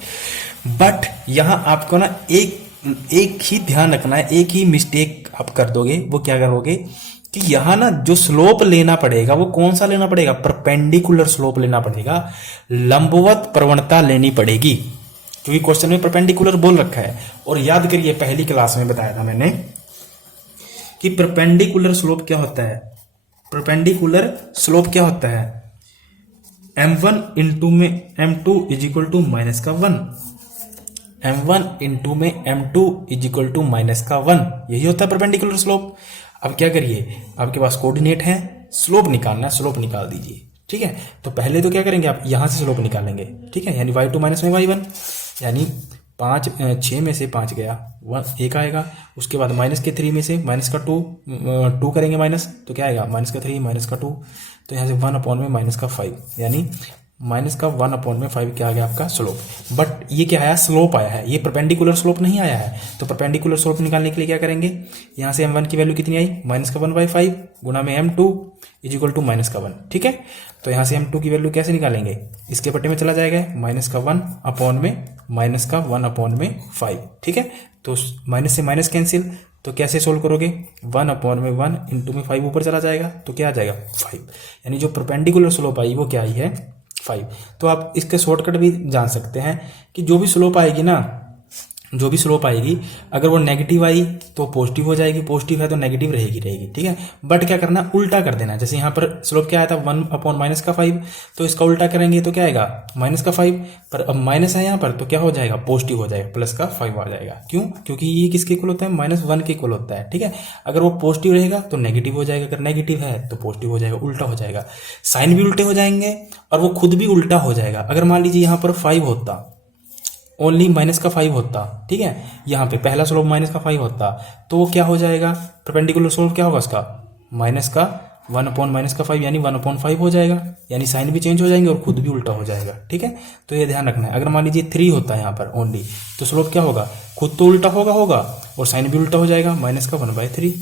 बट यहाँ आपको ना एक ही ध्यान रखना है, एक ही मिस्टेक आप कर दोगे, वो क्या करोगे कि यहाँ ना जो स्लोप लेना पड़ेगा वो कौन सा लेना पड़ेगा, परपेंडिकुलर स्लोप लेना पड़ेगा, लंबवत प्रवणता लेनी पड़ेगी, क्योंकि क्वेश्चन में परपेंडिकुलर बोल रखा है। और याद करिए पहली क्लास में बताया था मैंने कि परपेंडिकुलर स्लोप क्या होता है, परपेंडिकुलर स्लोप क्या होता है, m1 इंटू में m2 is equal to minus का 1, m1 इंटू में m2 is equal to minus का 1, यही होता है परपेंडिकुलर स्लोप। अब क्या करिए, आपके पास कोऑर्डिनेट है, स्लोप निकालना, स्लोप निकाल दीजिए, ठीक है। तो पहले तो क्या करेंगे, आप यहां से स्लोप निकालेंगे, ठीक है, यानी y2 माइनस में y1, यानी 6 में से 5 गया, 1 आएगा। उसके बाद माइनस के 3 में से माइनस का 2 करेंगे माइनस, तो क्या आएगा माइनस का 3 माइनस का 2, तो यहाँ से 1 में माइनस का 5, यानी माइनस का 1 में 5 क्या आ गया आपका स्लोप। बट ये क्या आया, स्लोप आया है, ये परपेंडिकुलर स्लोप नहीं आया है। तो परपेंडिकुलर स्लोप निकालने के लिए क्या करेंगे, यहाँ से m1 की वैल्यू कितनी आई, माइनस का 1/5 गुना में m2 is equal to minus का 1, ठीक है। तो यहाँ से m2 की वैल्यू कैसे निकालेंगे, इसके बटे में चला जाएगा, माइनस का 1 में माइनस का 1 में 5, ठीक है। तो माइनस से माइनस कैंसिल, तो कैसे सोल्व करोगे, 1 में 1 इंटू में 5 ऊपर चला जाएगा, तो क्या आ जाएगा 5, यानी जो परपेंडिकुलर स्लोप आई वो क्या आई है 5। तो आप इसके शॉर्टकट भी जान सकते हैं कि जो भी स्लोप आएगी ना, जो भी स्लोप आएगी अगर वो नेगेटिव आई तो पॉजिटिव हो जाएगी, पॉजिटिव है तो नेगेटिव रहेगी, ठीक है। बट क्या करना, उल्टा कर देना। जैसे यहाँ पर स्लोप क्या आया था 1 माइनस का 5, तो इसका उल्टा करेंगे तो क्या आएगा माइनस का 5, पर अब माइनस है यहाँ पर तो क्या हो जाएगा, पॉजिटिव हो जाएगा, प्लस का 5 आ जाएगा। क्यों, क्योंकि ये किसके इक्वल होता है, -1 के इक्वल होता है, ठीक है। अगर वो पॉजिटिव रहेगा तो नेगेटिव हो जाएगा, अगर नेगेटिव है तो पॉजिटिव हो जाएगा, उल्टा हो जाएगा। साइन भी उल्टे हो जाएंगे और वो खुद भी उल्टा हो जाएगा। अगर मान लीजिए यहाँ पर 5 होता, ओनली माइनस का 5 होता, ठीक है, यहाँ पे पहला स्लोप माइनस का 5 होता, तो वो क्या हो जाएगा, परपेंडिकुलर स्लोप क्या होगा उसका, माइनस का 1 माइनस का 5 यानी 1/5 हो जाएगा, यानी साइन भी चेंज हो जाएंगे और खुद भी उल्टा हो जाएगा, ठीक है। तो ये ध्यान रखना है। अगर मान लीजिए 3 होता है यहाँ पर ओनली, तो स्लोप क्या होगा, खुद तो उल्टा होगा और साइन भी उल्टा हो जाएगा, माइनस का 1/3,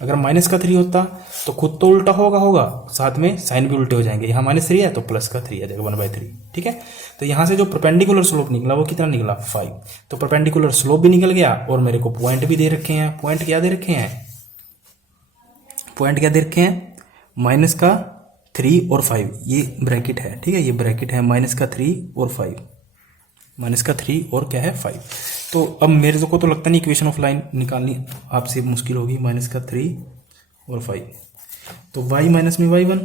अगर -3 होता तो खुद तो उल्टा होगा, साथ में साइन भी उल्टे हो जाएंगे। यहाँ -3 है तो +3 आ जाएगा 1/3। ठीक है, तो यहाँ से जो परपेंडिकुलर स्लोप निकला वो कितना निकला 5। तो परपेंडिकुलर स्लोप भी निकल गया और मेरे को पॉइंट भी दे रखे हैं। पॉइंट क्या दे रखे हैं? पॉइंट क्या दे रखे हैं? -3 और 5, ये ब्रैकेट है। ठीक है, ये ब्रैकेट है -3 और 5, -3 और क्या है 5। तो अब मेरे को तो लगता नहीं इक्वेशन ऑफ लाइन निकालनी आपसे मुश्किल होगी। -3 और 5, तो y माइनस में y1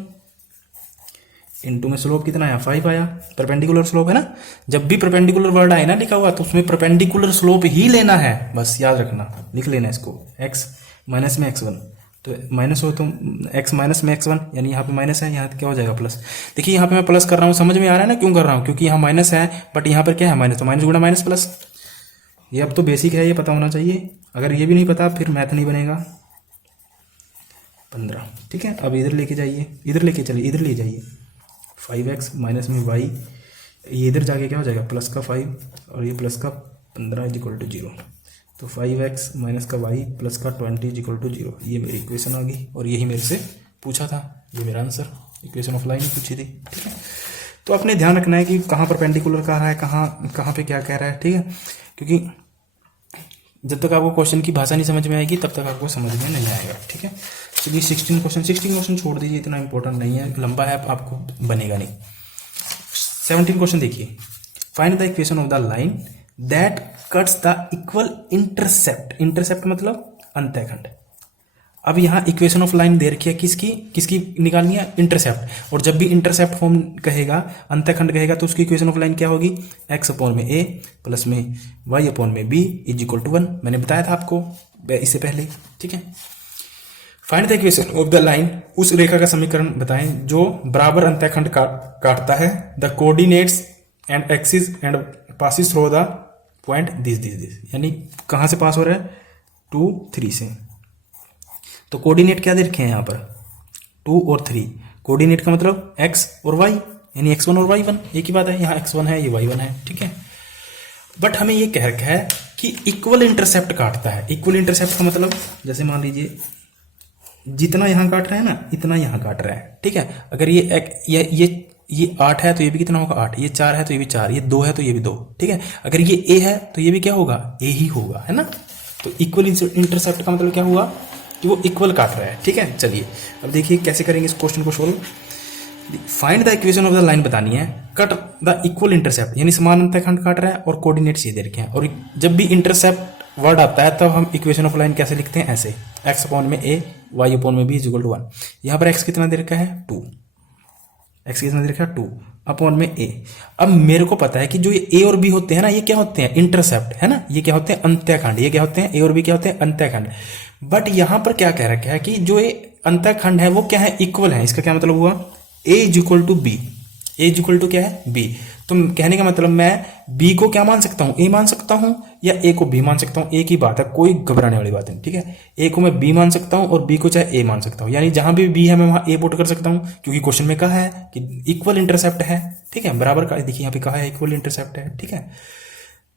इंटू में स्लोप कितना आया 5 आया। परपेंडिकुलर स्लोप है ना, जब भी परपेंडिकुलर वर्ड आए ना लिखा हुआ तो उसमें परपेंडिकुलर स्लोप ही लेना है, बस याद रखना, लिख लेना इसको। x माइनस में x1, तो माइनस हो तो x माइनस में x1, यानी यहाँ पे माइनस है, यहाँ क्या हो जाएगा प्लस। देखिए यहाँ पे मैं प्लस कर रहा हूँ, समझ में आ रहा है ना क्यों कर रहा हूँ? क्योंकि यहाँ माइनस है बट यहाँ पर क्या है माइनस, तो माइनस गुणा माइनस प्लस। ये अब तो बेसिक है, ये पता होना चाहिए। अगर ये भी नहीं पता फिर मैथ नहीं बनेगा। 15। ठीक है, अब इधर लेके जाइए, इधर लेके चलिए, इधर ले जाइए। 5x माइनस में y, ये इधर जाके क्या हो जाएगा प्लस का 5 और ये प्लस का 15 इज इक्वल टू 0। तो 5x माइनस का y प्लस का 20 इज इक्वल टू 0। ये मेरी इक्वेशन आ गई और यही मेरे से पूछा था, ये मेरा आंसर, इक्वेशन ऑफ लाइन पूछी थी। ठीक है, तो आपने ध्यान रखना है कि कहाँ परपेंडिकुलर कह रहा है, कहाँ पे क्या कह रहा है। ठीक है, क्योंकि जब तक आपको क्वेश्चन की भाषा नहीं समझ में आएगी तब तक आपको समझ में नहीं आएगा। ठीक है, चलिए 16 क्वेश्चन छोड़ दीजिए, इतना इंपॉर्टेंट नहीं है, लंबा है, आपको बनेगा नहीं। 17 क्वेश्चन देखिए। Find the equation of the line that cuts the equal intercept. Intercept मतलब अंतःखंड। अब यहाँ इक्वेशन ऑफ लाइन दे रखी है, किसकी निकालनी है? इंटरसेप्ट। और जब भी इंटरसेप्ट फॉर्म कहेगा, अंतःखंड कहेगा, तो उसकी इक्वेशन ऑफ लाइन क्या होगी? x अपॉन में a प्लस में y अपॉन में b इज इक्वल टू 1। मैंने बताया था आपको इससे पहले। ठीक है, find the equation of the line, उस रेखा का समीकरण बताएं जो बराबर अंतःखंड काटता है। The coordinates and axis and passes through the point this, यानी कहाँ से पास हो रहा है? 2, 3 से। तो कोऑर्डिनेट क्या दे रखे हैं यहाँ पर? 2 और 3। कोऑर्डिनेट का मतलब x और y, यानी x1 और y1 एक ही बात है। यहाँ x1 है, ये y1 है। ठीक है, बट हमें ये कह रखा है कि इक्वल इंटरसेप्ट काटता है। इक्वल इंटरसेप्ट का मतलब जैसे मान लीजिए जितना यहाँ काट रहा है ना, इतना यहाँ काट रहा है। ठीक है, अगर ये 8 है तो ये भी कितना होगा 8, ये 4 है तो ये भी 4, ये 2 है तो ये भी 2। ठीक है, अगर ये a है तो ये भी क्या होगा? a ही होगा, है ना। तो इक्वल इंटरसेप्ट का मतलब क्या हुआ कि वो इक्वल काट रहा है। ठीक है, चलिए अब देखिए कैसे करेंगे इस क्वेश्चन को solve. Find the equation of the line बतानी है, कट द इक्वल इंटरसेप्ट, यानी समान अंतःखंड काट रहा है और कोऑर्डिनेट्स ये दे रखे हैं। और जब भी इंटरसेप्ट वर्ड आता है तब हम इक्वेशन ऑफ लाइन कैसे लिखते हैं? ऐसे, x अपॉन में a y अपॉन में b इज इक्वल टू 1। यहाँ पर x कितना दे रखा है? 2। x कितना दे रखा है? 2 अपॉन में a। अब मेरे को पता है कि जो ये a और b होते हैं ना, ये क्या होते हैं? इंटरसेप्ट, है ना। ये क्या होते हैं? अंतःखंड। ये क्या होते हैं? a और b क्या होते हैं? अंतःखंड। बट यहां पर क्या कह रखा है कि जो ये अंतःखंड है वो क्या है? इक्वल है। इसका क्या मतलब हुआ? a is equal to b। a is equal to क्या है? b। तो कहने का मतलब मैं b को क्या मान सकता हूं? a मान सकता हूं या a को b मान सकता हूं? एक ही बात है, कोई घबराने वाली बात नहीं। ठीक है, a को मैं b मान सकता हूं और b को चाहे a मान सकता हूं, यानी जहां भी b है मैं वहां a पुट कर सकता हूं, क्योंकि क्वेश्चन में कहा है कि इक्वल इंटरसेप्ट है। ठीक है, बराबर का, देखिए यहाँ पे कहा है इक्वल इंटरसेप्ट है। ठीक है,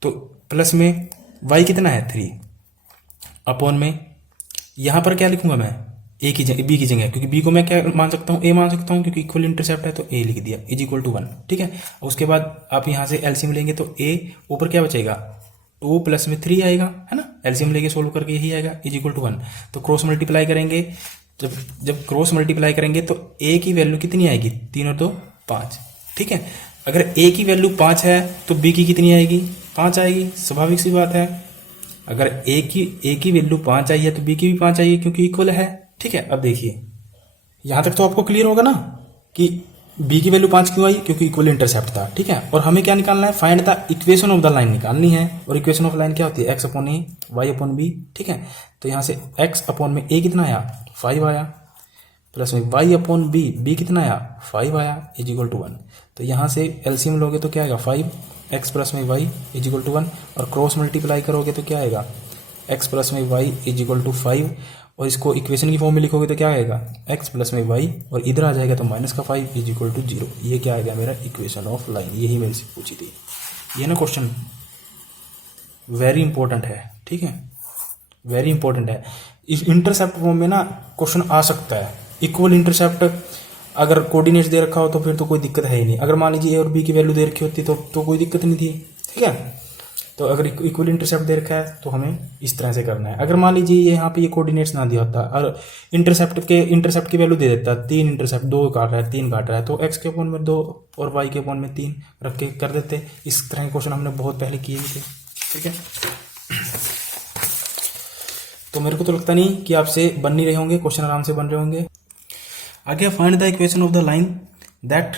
तो प्लस में y कितना है? 3 अपॉन में, यहां पर क्या लिखूंगा मैं? a की जगह b की जगह, क्योंकि b को मैं क्या मान सकता हूं? a मान सकता हूं, क्योंकि इक्वल इंटरसेप्ट है तो a लिख दिया इज इक्वल टू 1। ठीक है, उसके बाद आप यहां से एलसीएम लेंगे तो a ऊपर क्या बचेगा? 2 प्लस में 3 आएगा, है ना। एलसीएम लेके सोल्व करके यही आएगा इज इक्वल टू 1। तो क्रॉस मल्टीप्लाई करेंगे, जब क्रॉस मल्टीप्लाई करेंगे तो a की वैल्यू कितनी आएगी? 3 और 2 5। ठीक है, अगर a की वैल्यू 5 है तो b की कितनी आएगी? 5 आएगी, स्वाभाविक सी बात है। अगर a की वैल्यू 5 आई है तो b की भी 5 आएगी, क्योंकि इक्वल है। ठीक है, अब देखिए यहां तक तो आपको क्लियर होगा ना कि b की वैल्यू 5 क्यों आई? क्योंकि इक्वल इंटरसेप्ट था। ठीक है, और हमें क्या निकालना है? Find the equation of the line निकालनी है। और इक्वेशन ऑफ लाइन क्या होती है? x अपॉन ए y अपॉन b। ठीक है, तो यहां से x अपॉन में a कितना आया? 5 आया, प्लस में y अपॉन b कितना आया? 5 आया इज इक्वल टू 1। तो यहां से एलसीएम लोगे तो क्या आएगा? 5x प्लस में y इज इक्वल टू 1, और क्रॉस मल्टीप्लाई करोगे तो क्या आएगा? x प्लस में y इज इक्वल टू 5, और इसको इक्वेशन की फॉर्म में लिखोगे तो क्या आएगा? x प्लस में y, और इधर आ जाएगा तो माइनस का 5 इज इक्वल टू 0। ये क्या आएगा? मेरा इक्वेशन ऑफ लाइन। यही मेरे से पूछी थी। ये ना क्वेश्चन वेरी इंपॉर्टेंट है। ठीक है, वेरी इंपॉर्टेंट है। इस इंटरसेप्ट फॉर्म में ना क्वेश्चन आ सकता है। इक्वल इंटरसेप्ट अगर कोऑर्डिनेट्स दे रखा हो तो फिर तो कोई दिक्कत है ही नहीं। अगर मान लीजिए ए और बी की वैल्यू दे रखी होती तो कोई दिक्कत नहीं थी, ठीक है। तो अगर इक्वल इंटरसेप्ट दे रखा है तो हमें इस तरह से करना है। अगर मान लीजिए ये यहाँ पे ये कोऑर्डिनेट्स ना दिया होता और इंटरसेप्ट की वैल्यू दे देता, 3 इंटरसेप्ट, 2 काट रहा है 3 काट रहा है, तो एक्स के अपॉन में 2 और वाई के अपॉन में 3 रख के कर देते। इस तरह के क्वेश्चन हमने बहुत पहले किए थे, ठीक है। तो मेरे को तो लगता नहीं कि आपसे बन नहीं रहे होंगे, क्वेश्चन आराम से बन रहे होंगे। आगे find the equation of the line that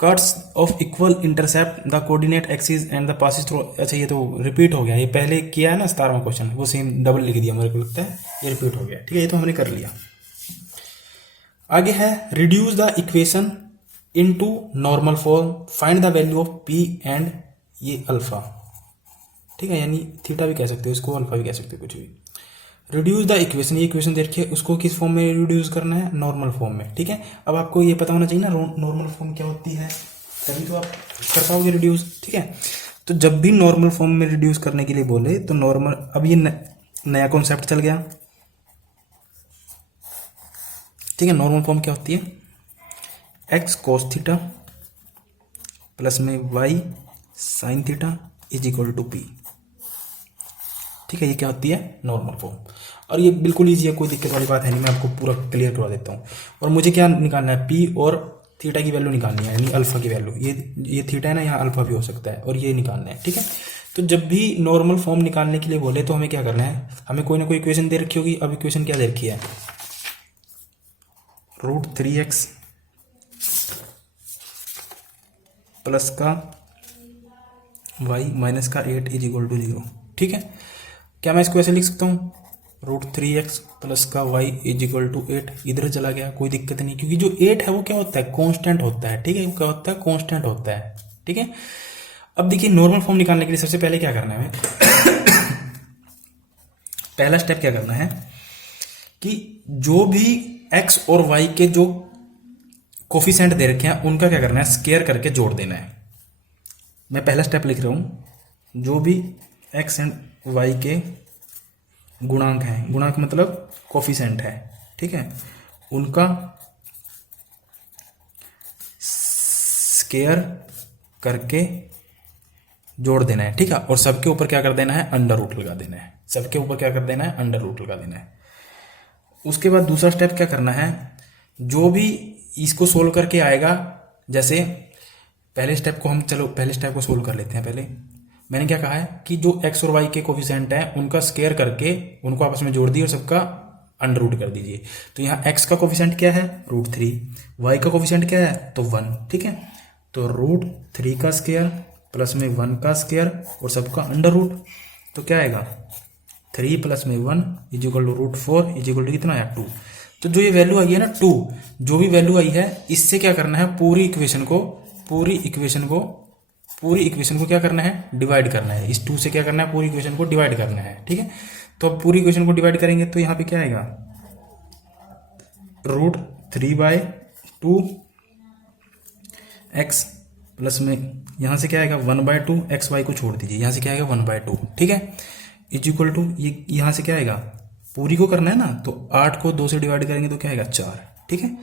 cuts of equal intercept the coordinate axis and the passes through. अच्छा ये तो रिपीट हो गया, ये पहले किया है ना 17वां क्वेश्चन, वो सेम डबल लिख दिया मेरे को लगता है, ये रिपीट हो गया, ठीक है। ये तो हमने कर लिया। आगे है reduce the equation into normal form, find the value of P and ये अल्फा, ठीक है, यानी थीटा भी कह सकते हो इसको, अल्फा भी कह सकते हो, कुछ भी। रिड्यूस द इक्वेशन, ये इक्वेशन देखिए, उसको किस फॉर्म में रिड्यूस करना है, नॉर्मल फॉर्म में, ठीक है। अब आपको ये पता होना चाहिए ना नॉर्मल फॉर्म क्या होती है, तभी तो आप कर पाओगे रिड्यूस, ठीक है। तो जब भी नॉर्मल फॉर्म में रिड्यूस करने के लिए बोले तो नॉर्मल, अब ये नया कॉन्सेप्ट चल गया, ठीक है। नॉर्मल फॉर्म क्या होती है, एक्स कोस थीटा प्लस में y sine theta is equal to p, ठीक है। ये क्या होती है, नॉर्मल फॉर्म। और ये बिल्कुल ईजी है, कोई दिक्कत वाली बात है नहीं, मैं आपको पूरा क्लियर करवा देता हूँ। और मुझे क्या निकालना है, पी और थीटा की वैल्यू निकालनी है, यानी अल्फा की वैल्यू। ये थीटा है ना, यहाँ अल्फा भी हो सकता है, और ये निकालना है, ठीक है। तो जब भी नॉर्मल फॉर्म निकालने के लिए बोले तो हमें क्या करना है, हमें कोई ना कोई इक्वेशन दे रखी होगी। अब इक्वेशन क्या दे रखी है, √3x प्लस का y माइनस का 8 इज इक्वल टू 0, ठीक है। क्या मैं इसको ऐसे लिख सकता हूँ, √3x प्लस का y इज इक्वल टू 8, इधर चला गया, कोई दिक्कत नहीं, क्योंकि जो 8 है वो क्या होता है, कांस्टेंट होता है, ठीक है। क्या होता है, कांस्टेंट होता है, ठीक है। अब देखिए नॉर्मल फॉर्म निकालने के लिए सबसे पहले क्या करना है हमें पहला स्टेप क्या करना है कि जो भी x और y के जो कोफिशिएंट दे रखे हैं उनका क्या करना है, स्क्वायर करके जोड़ देना है। मैं पहला स्टेप लिख रहा हूं, जो भी x एंड y के गुणांक हैं, गुणांक मतलब कोफिशिएंट है, ठीक है, उनका स्क्वायर करके जोड़ देना है, ठीक है। और सबके ऊपर क्या कर देना है, अंडर रूट लगा देना है, सबके ऊपर क्या कर देना है, अंडर रूट लगा देना है। उसके बाद दूसरा स्टेप क्या करना है, जो भी इसको सोल्व करके आएगा, जैसे पहले स्टेप को हम, चलो पहले स्टेप को सोल्व कर लेते हैं। पहले मैंने क्या कहा है कि जो x और y के कोफिशिएंट हैं उनका स्क्वायर करके उनको आपस में जोड़ दिए और सबका अंडर रूट कर दीजिए। तो यहाँ x का कोफिशिएंट क्या है, √3, y का कोफिशिएंट क्या है, तो 1, ठीक है। तो √3 का स्क्वायर प्लस में 1 का स्क्वायर और सबका अंडर रूट, तो क्या आएगा, 3 प्लस में 1 is equal to √4 is equal to कितना आया, 2। तो जो ये वैल्यू आई है ना 2, जो भी वैल्यू आई है इससे क्या करना है, पूरी इक्वेशन को क्या करना है, डिवाइड करना है। इस 2 से क्या करना है, पूरी इक्वेशन को डिवाइड करना है, ठीक है। तो अब पूरी इक्वेशन को डिवाइड करेंगे तो यहाँ पे क्या आएगा, √3/2 x प्लस में यहाँ से क्या आएगा 1/2, एक्स वाई को छोड़ दीजिए, यहाँ से क्या आएगा 1/2, ठीक है, इज इक्वल टू ये यहाँ से क्या आएगा, पूरी को करना है ना, तो 8 को 2 से डिवाइड करेंगे तो क्या आएगा 4, ठीक है।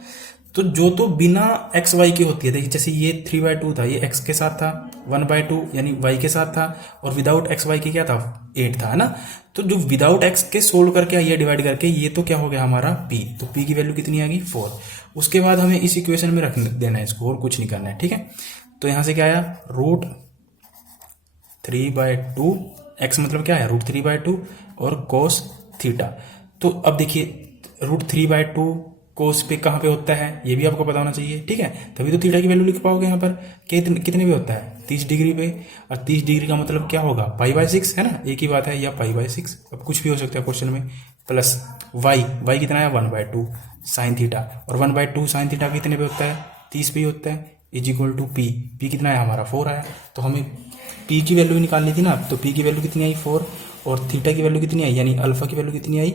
तो जो तो बिना एक्स वाई की होती है, देखिए जैसे ये 3/2 था, ये x के साथ था, 1/2 यानी y के साथ था, और विदाउट एक्स वाई के क्या था, 8 था, है ना। तो जो विदाउट x के सोल्व करके आइए डिवाइड करके, ये तो क्या हो गया हमारा p, तो p की वैल्यू कितनी आ गई 4। उसके बाद हमें इस इक्वेशन में रख देना है इसको, और कुछ नहीं करना है, ठीक है। तो यहाँ से क्या आया, √3/2, x मतलब क्या है, √3/2 और cos थीटा। तो अब देखिए √3/2 कोस पे कहाँ पे होता है, ये भी आपको पता होना चाहिए, ठीक है। तभी तो थीटा की वैल्यू लिख पाओगे यहाँ पर, कितने पे होता है, 30 डिग्री पे। और 30 डिग्री का मतलब क्या होगा, π/6, है ना, एक ही बात है, या π/6, अब कुछ भी हो सकता है क्वेश्चन में। प्लस y कितना है, 1/2 साइन थीटा, और 1/2 साइन थीटा कितने पे होता है, 30 पे ही होता है, इज इक्वल टू p कितना है हमारा 4 आया। तो हमें p की वैल्यू निकालनी थी ना, तो p की वैल्यू कितनी आई 4, और थीटा की वैल्यू कितनी आई, यानी अल्फा की वैल्यू कितनी आई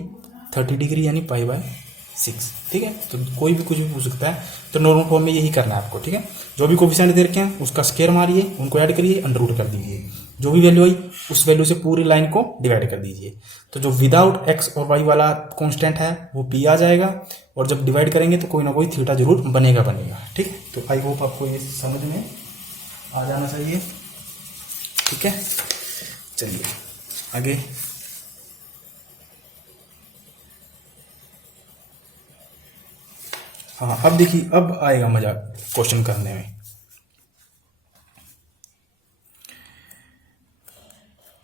30 डिग्री, यानी π/6, ठीक है। तो कोई भी कुछ भी पूछ सकता है, तो नॉर्मल फॉर्म में यही करना है आपको, ठीक है। जो भी कोफिशिएंट दे रखे हैं उसका स्क्वायर मारिए, उनको ऐड करिए, अंडर रूट कर दीजिए। जो भी वैल्यू आई उस वैल्यू से पूरी लाइन को डिवाइड कर दीजिए। तो जो विदाउट एक्स और वाई वाला कांस्टेंट है वो पी आ जाएगा, और जब डिवाइड करेंगे तो कोई ना कोई थीटा जरूर बनेगा। ठीक है, तो आई होप आपको ये समझ में आ जाना चाहिए। ठीक है, चलिए आगे। हाँ, अब देखिए, अब आएगा मजा क्वेश्चन करने में।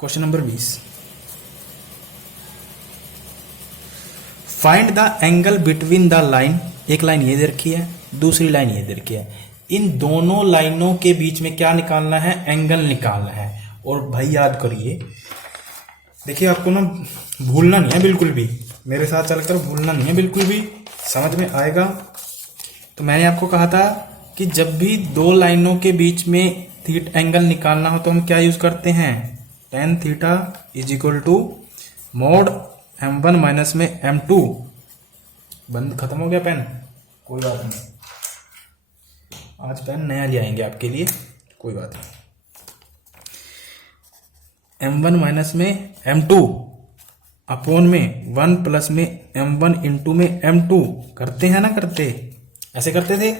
Question number 20, find the angle between the line. एक लाइन ये दे रखी है, दूसरी लाइन ये दे रखी है। इन दोनों लाइनों के बीच में क्या निकालना है? एंगल निकालना है। और भाई याद करिए, देखिए आपको ना भूलना नहीं है बिल्कुल भी, मेरे साथ चलकर भूलना नहीं है बिल्कुल भी, समझ में आएगा। तो मैंने आपको कहा था कि जब भी दो लाइनों के बीच में थीटा एंगल निकालना हो तो हम क्या यूज करते हैं? Tan theta is equal to mod m1 minus में m2। बंद, खत्म हो गया पेन, कोई बात नहीं, आज पेन नया ले आएंगे आपके लिए, कोई बात नहीं। m1 माइनस में m2 अपॉन में 1 प्लस में m1 इंटू में m2। करते हैं ना, करते ऐसे करते थे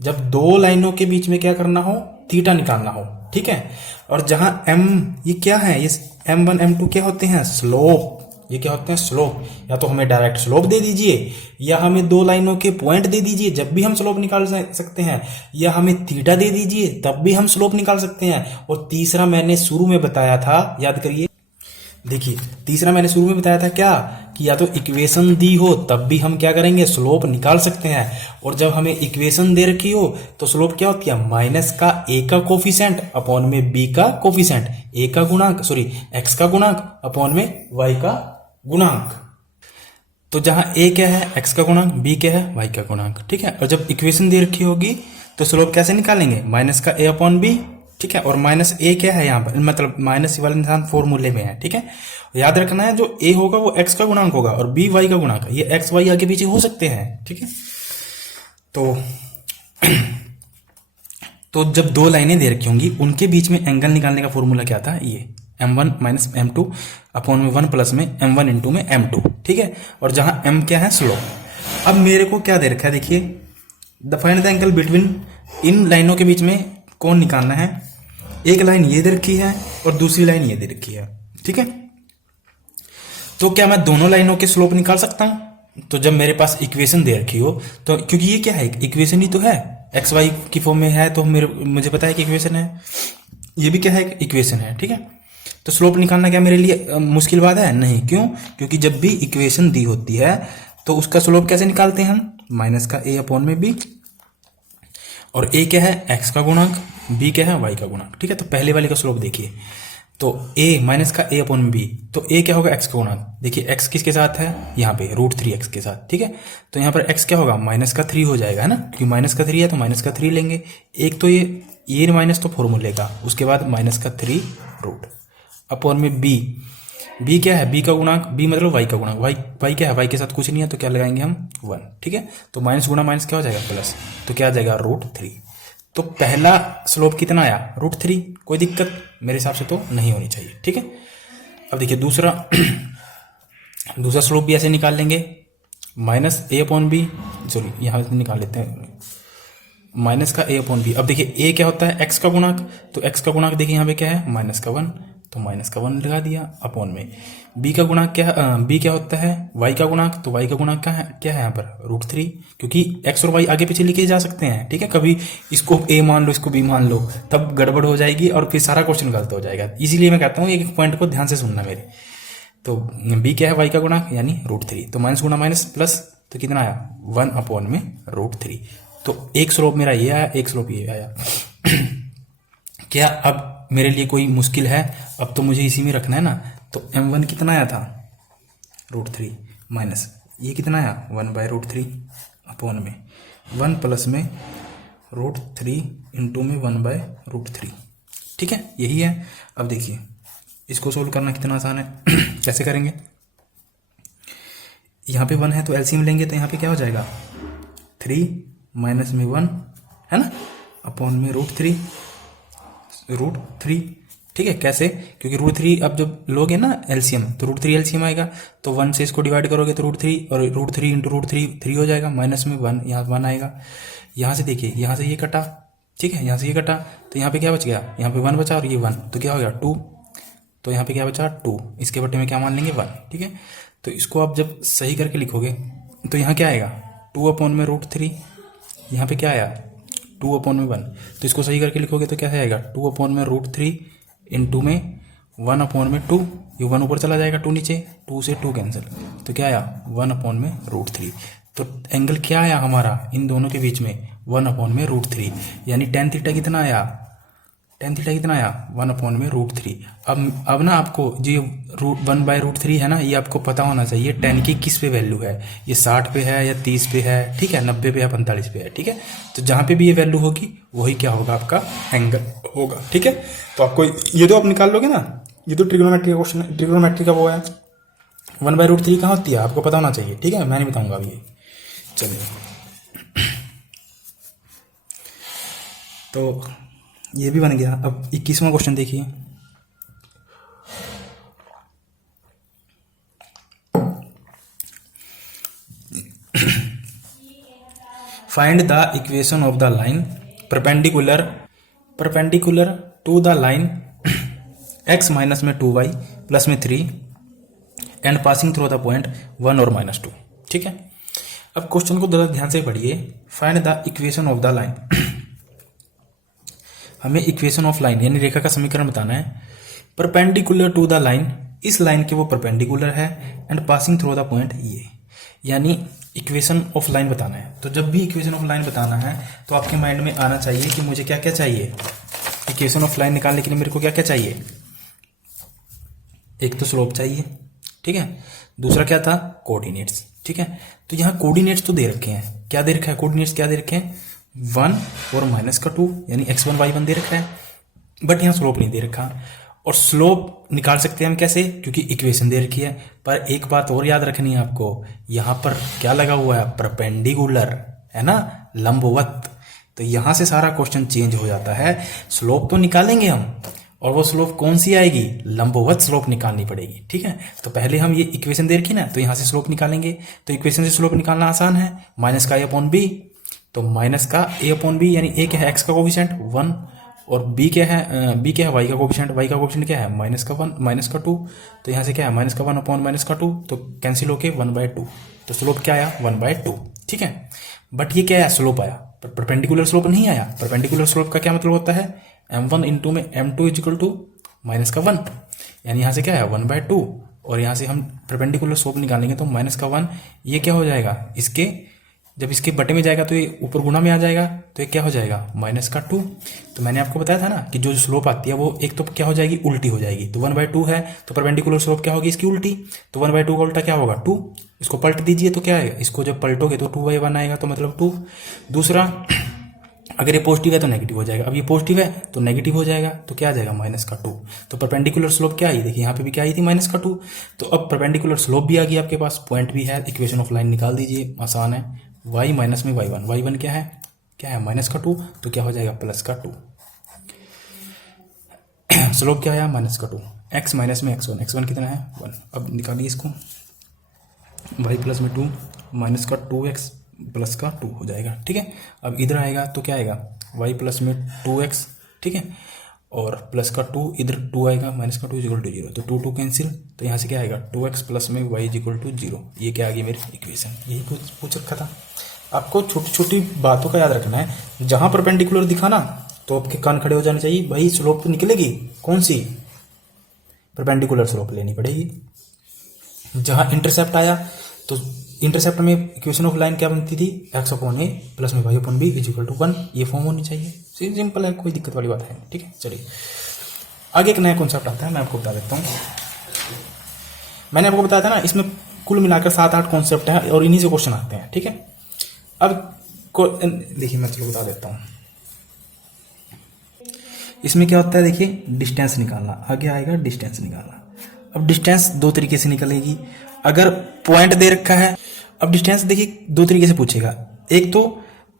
जब दो लाइनों के बीच में क्या करना हो? थीटा निकालना हो। ठीक है, और जहां m ये क्या है? ये m1 m2 क्या होते हैं? स्लोप। ये क्या होते हैं? स्लोप। या तो हमें डायरेक्ट स्लोप दे दीजिए, या हमें दो लाइनों के पॉइंट दे दीजिए जब भी हम स्लोप निकाल सकते हैं, या हमें थीटा दे दीजिए तब भी हम स्लोप निकाल सकते हैं। और तीसरा मैंने शुरू में बताया था, याद करिए, देखिए तीसरा मैंने शुरू में बताया था क्या, कि या तो इक्वेशन दी हो तब भी हम क्या करेंगे? स्लोप निकाल सकते हैं। और जब हमें इक्वेशन दे रखी हो तो स्लोप क्या होती है? माइनस का ए का कोफिशिएंट अपॉन में बी का कोफिशिएंट, ए का गुणांक, सॉरी एक्स का गुणांक अपॉन में वाई का गुणांक। तो जहां ए क्या है? एक्स का गुणांक, बी क्या है? वाई का गुणांक। ठीक है, और जब इक्वेशन दे रखी होगी तो स्लोप कैसे निकालेंगे? माइनस का ए अपॉन बी। ठीक है, और माइनस ए क्या है यहाँ पर? मतलब माइनस वाले निशान फॉर्मूले में है। ठीक है, याद रखना है जो ए होगा वो एक्स का गुणांक होगा और बी वाई का गुणांक। ये एक्स वाई आगे पीछे हो सकते हैं। ठीक है, तो जब दो लाइनें दे रखी होंगी उनके बीच में एंगल निकालने का फॉर्मूला क्या था? ये m1 माइनस m2 अपॉन में 1 प्लस में m1 इंटू में m2। ठीक है, और जहां m क्या है? स्लोप। अब मेरे को क्या दे रखा है? देखिए, the find the angle between, इन लाइनों के बीच में कौन निकालना है? एक लाइन ये दे रखी है और दूसरी लाइन ये दे रखी है। ठीक है, तो क्या मैं दोनों लाइनों के स्लोप निकाल सकता हूं? तो जब मेरे पास इक्वेशन दे रखी हो तो, क्योंकि ये क्या है? इक्वेशन ही तो है, एक्स वाई की फॉर्म में है, तो मुझे पता है कि इक्वेशन है, ये भी क्या है? इक्वेशन है। ठीक है, तो स्लोप निकालना क्या मेरे लिए मुश्किल बात है? नहीं। क्यों? क्योंकि जब भी इक्वेशन दी होती है तो उसका स्लोप कैसे निकालते हैं हम? माइनस का ए अपॉन में बी, और ए क्या है? एक्स का गुणांक, बी क्या है? वाई का गुणांक। ठीक है, तो पहले वाले का स्लोप देखिए, तो ए माइनस का ए अपॉन बी, तो ए क्या होगा? एक्स का गुणांक। देखिए एक्स किसके साथ है? यहाँ पे √3x के साथ। ठीक है, तो यहाँ पर एक्स क्या होगा? माइनस का 3 हो जाएगा, है ना, क्योंकि माइनस का 3 है तो माइनस का 3 लेंगे। एक तो ये माइनस तो फॉर्मूले का, उसके बाद माइनस का 3 रूट अपॉन में बी। बी क्या है? बी का गुणांक, बी मतलब वाई का गुणांक, वाई क्या है? वाई के साथ कुछ नहीं है तो क्या लगाएंगे हम? 1। ठीक है, तो माइनस गुणा माइनस क्या हो जाएगा? प्लस, तो क्या आ जाएगा? √3। तो पहला स्लोप कितना आया? √3। कोई दिक्कत मेरे हिसाब से तो नहीं होनी चाहिए। ठीक है, अब देखिए दूसरा दूसरा स्लोप भी ऐसे निकाल लेंगे, माइनस ए अपॉन बी, सॉरी यहाँ से निकाल लेते हैं, माइनस का ए अपॉन बी। अब देखिए ए क्या होता है? एक्स का गुणांक, तो एक्स का गुणांक देखिए यहाँ पे क्या है? माइनस का 1, तो माइनस का 1 लगा दिया अपॉन में बी का गुणांक क्या है? बी क्या होता है? वाई का गुणांक, तो वाई का गुणांक क्या है यहाँ पर? √3, क्योंकि एक्स और वाई आगे पीछे लिखे जा सकते हैं। ठीक है, कभी इसको ए मान लो, इसको बी मान लो, तब गड़बड़ हो जाएगी और फिर सारा क्वेश्चन गलत हो जाएगा। इसीलिए मैं कहता हूँ एक पॉइंट को ध्यान से सुनना मेरे। तो बी क्या है? वाई का गुणांक यानी √3, तो माइनस गुणा माइनस प्लस, तो कितना आया? 1 अपॉन में √3। तो एक स्लोप मेरा ये आया, एक स्लोप ये आया। क्या अब मेरे लिए कोई मुश्किल है? अब तो मुझे इसी में रखना है ना। तो m1 कितना आया था? √3 माइनस ये कितना आया? 1/√3 अपॉन में 1 प्लस में √3 इंटू में 1/√3। ठीक है, यही है। अब देखिए इसको सोल्व करना कितना आसान है। कैसे करेंगे? यहाँ पे 1 है तो एलसीएम लेंगे, तो यहाँ पे क्या हो जाएगा? 3 माइनस में 1, है ना, अपॉन में √3 ठीक है, कैसे? क्योंकि √3 अब जब लोगे ना एलसीएम तो √3 एलसीएम आएगा, तो 1 से इसको डिवाइड करोगे तो √3, और √3 इंटू √3 3 हो जाएगा, माइनस में 1, यहाँ 1 आएगा। यहाँ से देखिए, यहाँ से ये कटा, ठीक है, यहाँ से ये कटा, तो यहाँ पे क्या बच गया? यहाँ पे 1 बचा और ये 1, तो क्या हो गया 2, तो यहाँ पे क्या बचा 2, इसके बटे में क्या मान लेंगे 1, ठीक है। तो इसको आप जब सही करके लिखोगे तो यहाँ क्या आएगा 2/√3, यहाँ पे क्या आया 2/1, तो इसको सही करके लिखोगे तो क्या आएगा 2/√3 इंटू में 1/2, ये 1 ऊपर चला जाएगा, 2 नीचे, 2 से 2 कैंसिल, तो क्या आया 1/√3। तो एंगल क्या आया हमारा इन दोनों के बीच में 1/√3, यानी tan थीटा कितना आया, tan थीटा कितना आया 1/√3। अब ना आपको जो ये 1/√3 है ना, ये आपको पता होना चाहिए tan की किस पे वैल्यू है, ये 60 पे है या 30 पे है, ठीक है, 90 पे या 45 पे है, ठीक है। तो जहाँ पे भी ये वैल्यू होगी वही क्या होगा आपका एंगल होगा, ठीक है। तो आपको ये तो आप निकाल लोगे ना, ये तो ट्रिग्नोमेट्री का क्वेश्चन है, ट्रिग्नोमेट्री का वो है। 1/√3 कहाँ होती है आपको पता होना चाहिए, ठीक है, मैं नहीं बताऊंगा अभी। चलिए, तो ये भी बन गया। अब 21वां क्वेश्चन देखिए, find the equation of the line perpendicular to the line x minus में 2y प्लस में 3 and passing through the point 1 और -2, ठीक है। अब क्वेश्चन को जरा ध्यान से पढ़िए। Find the equation of the line, हमें इक्वेशन ऑफ लाइन यानी रेखा का समीकरण बताना है। परपेंडिकुलर टू द लाइन, इस लाइन के वो परपेंडिकुलर है, and passing through the point ये, यानी इक्वेशन ऑफ लाइन बताना है। तो जब भी इक्वेशन ऑफ लाइन बताना है तो आपके माइंड में आना चाहिए कि मुझे क्या क्या चाहिए। इक्वेशन ऑफ लाइन निकालने के लिए मेरे को क्या क्या चाहिए, एक तो स्लोप चाहिए, ठीक है, दूसरा क्या था कोऑर्डिनेट्स, ठीक है। तो यहाँ कोऑर्डिनेट्स तो दे रखे हैं, क्या दे रखा है, कोऑर्डिनेट्स क्या दे रखे हैं 1 और -2, यानी x1 y1 दे रखा है, बट यहाँ स्लोप नहीं दे रखा। और स्लोप निकाल सकते हैं हम कैसे, क्योंकि इक्वेशन दे रखी है। पर एक बात और याद रखनी है आपको, यहाँ पर क्या लगा हुआ है परपेंडिकुलर, है ना, लंबवत। तो यहाँ से सारा क्वेश्चन चेंज हो जाता है। स्लोप तो निकालेंगे हम, और वो स्लोप कौन सी आएगी, लंबवत स्लोप निकालनी पड़ेगी, ठीक है। तो पहले हम ये इक्वेशन दे रखी ना, तो यहाँ से स्लोप निकालेंगे। तो इक्वेशन से स्लोप निकालना आसान है, माइनस का a/b, तो माइनस का a/b यानी a क्या है x का कोफिशिएंट 1, और b क्या है y का कोफिशिएंट, y का कोफिशिएंट क्या है -1 -2, तो यहाँ से क्या है -1/-2, तो कैंसिल होके 1/2, तो स्लोप क्या आया 1/2, ठीक है। बट ये क्या आया, स्लोप आया, पर परपेंडिकुलर स्लोप नहीं आया। परपेंडिकुलर स्लोप का क्या मतलब होता है, m1 इंटू में m2 इक्वल टू -1, यानी यहाँ से क्या है 1/2, और यहाँ से हम परपेंडिकुलर स्लोप निकालेंगे तो -1, ये क्या हो जाएगा, इसके जब इसके बटे में जाएगा तो ये ऊपर गुणा में आ जाएगा, तो ये क्या हो जाएगा -2। तो मैंने आपको बताया था ना कि जो स्लोप आती है वो एक तो क्या हो जाएगी, उल्टी हो जाएगी। तो 1/2 है तो परपेंडिकुलर स्लोप क्या होगी, इसकी उल्टी। तो 1/2 का उल्टा क्या होगा 2, इसको पलट दीजिए तो क्या आएगा, इसको जब पलटोगे तो 2/1 आएगा, तो मतलब 2। दूसरा, अगर ये पॉजिटिव है तो नेगेटिव हो जाएगा, अब ये पॉजिटिव है तो नेगेटिव हो जाएगा, तो क्या आ जाएगा -2। तो परपेंडिकुलर स्लोप क्या आई, देखिए यहाँ पे भी क्या आई थी -2। तो अब परपेंडिकुलर स्लोप भी आ गई आपके पास, पॉइंट भी है, इक्वेशन ऑफ लाइन निकाल दीजिए, आसान है। y माइनस में y1, y1 क्या है -2, तो क्या हो जाएगा +2। स्लोप क्या आया -2, x माइनस में x1, x1 कितना है 1। अब निकालिए इसको, y प्लस में 2 माइनस का 2x प्लस का 2 हो जाएगा, ठीक है। अब इधर आएगा तो क्या आएगा y प्लस में 2x, ठीक है, और प्लस का 2, इधर 2 आएगा, माइनस का 2 इक्वल टू 0, तो 2 2 कैंसिल, तो यहाँ से क्या आएगा 2x प्लस में y इक्वल टू 0। ये क्या आ गई मेरी इक्वेशन, यही कुछ पूछ रखा था। आपको छोटी छोटी बातों का याद रखना है। जहां परपेंडिकुलर दिखा ना तो आपके कान खड़े हो जाने चाहिए, भाई स्लोप तो निकलेगी कौन सी, परपेंडिकुलर स्लोप लेनी पड़ेगी। जहां इंटरसेप्ट आया तो इंटरसेप्ट में इक्वेशन ऑफ लाइन क्या बनती थी, x/a प्लस में y/b इक्वल टू 1, ये फॉर्म होनी चाहिए। सिंपल है, कोई दिक्कत वाली बात है, ठीक है। चलिए आगे एक नया कॉन्सेप्ट आता है, मैं आपको बता देता हूँ। मैंने आपको बताया था ना, इसमें कुल मिलाकर 7-8 कॉन्सेप्ट है और इन्हीं से क्वेश्चन आते हैं, ठीक है। अब देखिए मैं चलो बता देता हूँ, इसमें क्या होता है, देखिए डिस्टेंस निकालना, आगे आएगा डिस्टेंस निकालना। अब डिस्टेंस दो तरीके से निकलेगी, अगर पॉइंट दे रखा है। अब डिस्टेंस देखिए दो तरीके से पूछेगा, एक तो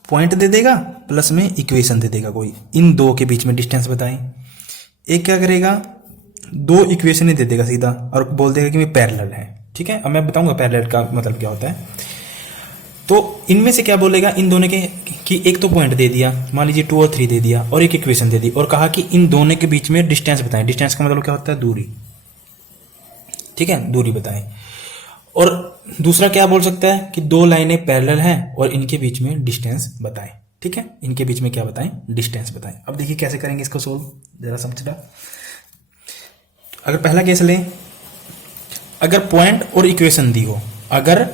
पॉइंट दे देगा प्लस में इक्वेशन दे देगा कोई, इन दो के बीच में डिस्टेंस बताएं। एक क्या करेगा, दो इक्वेशन ही दे देगा सीधा और बोल देगा कि ये पैरेलल है। ठीक है, अब मैं बताऊंगा पैरेलल का मतलब क्या होता है। तो इनमें से क्या बोलेगा, इन दोनों के कि एक तो पॉइंट दे दिया, मान लीजिए 2 और 3 दे दिया, और एक इक्वेशन दे दी और कहा कि इन दोनों के बीच में डिस्टेंस बताएं। डिस्टेंस का मतलब क्या होता है, दूरी। ठीक है, दूरी बताएं। और दूसरा क्या बोल सकता है कि दो लाइनें पैरेलल हैं और इनके बीच में डिस्टेंस बताएं। ठीक है, इनके बीच में क्या बताएं, डिस्टेंस बताएं। अब देखिए कैसे करेंगे इसको सोल्व, जरा समझना। अगर पहला केस लें, अगर पॉइंट और इक्वेशन दी हो, अगर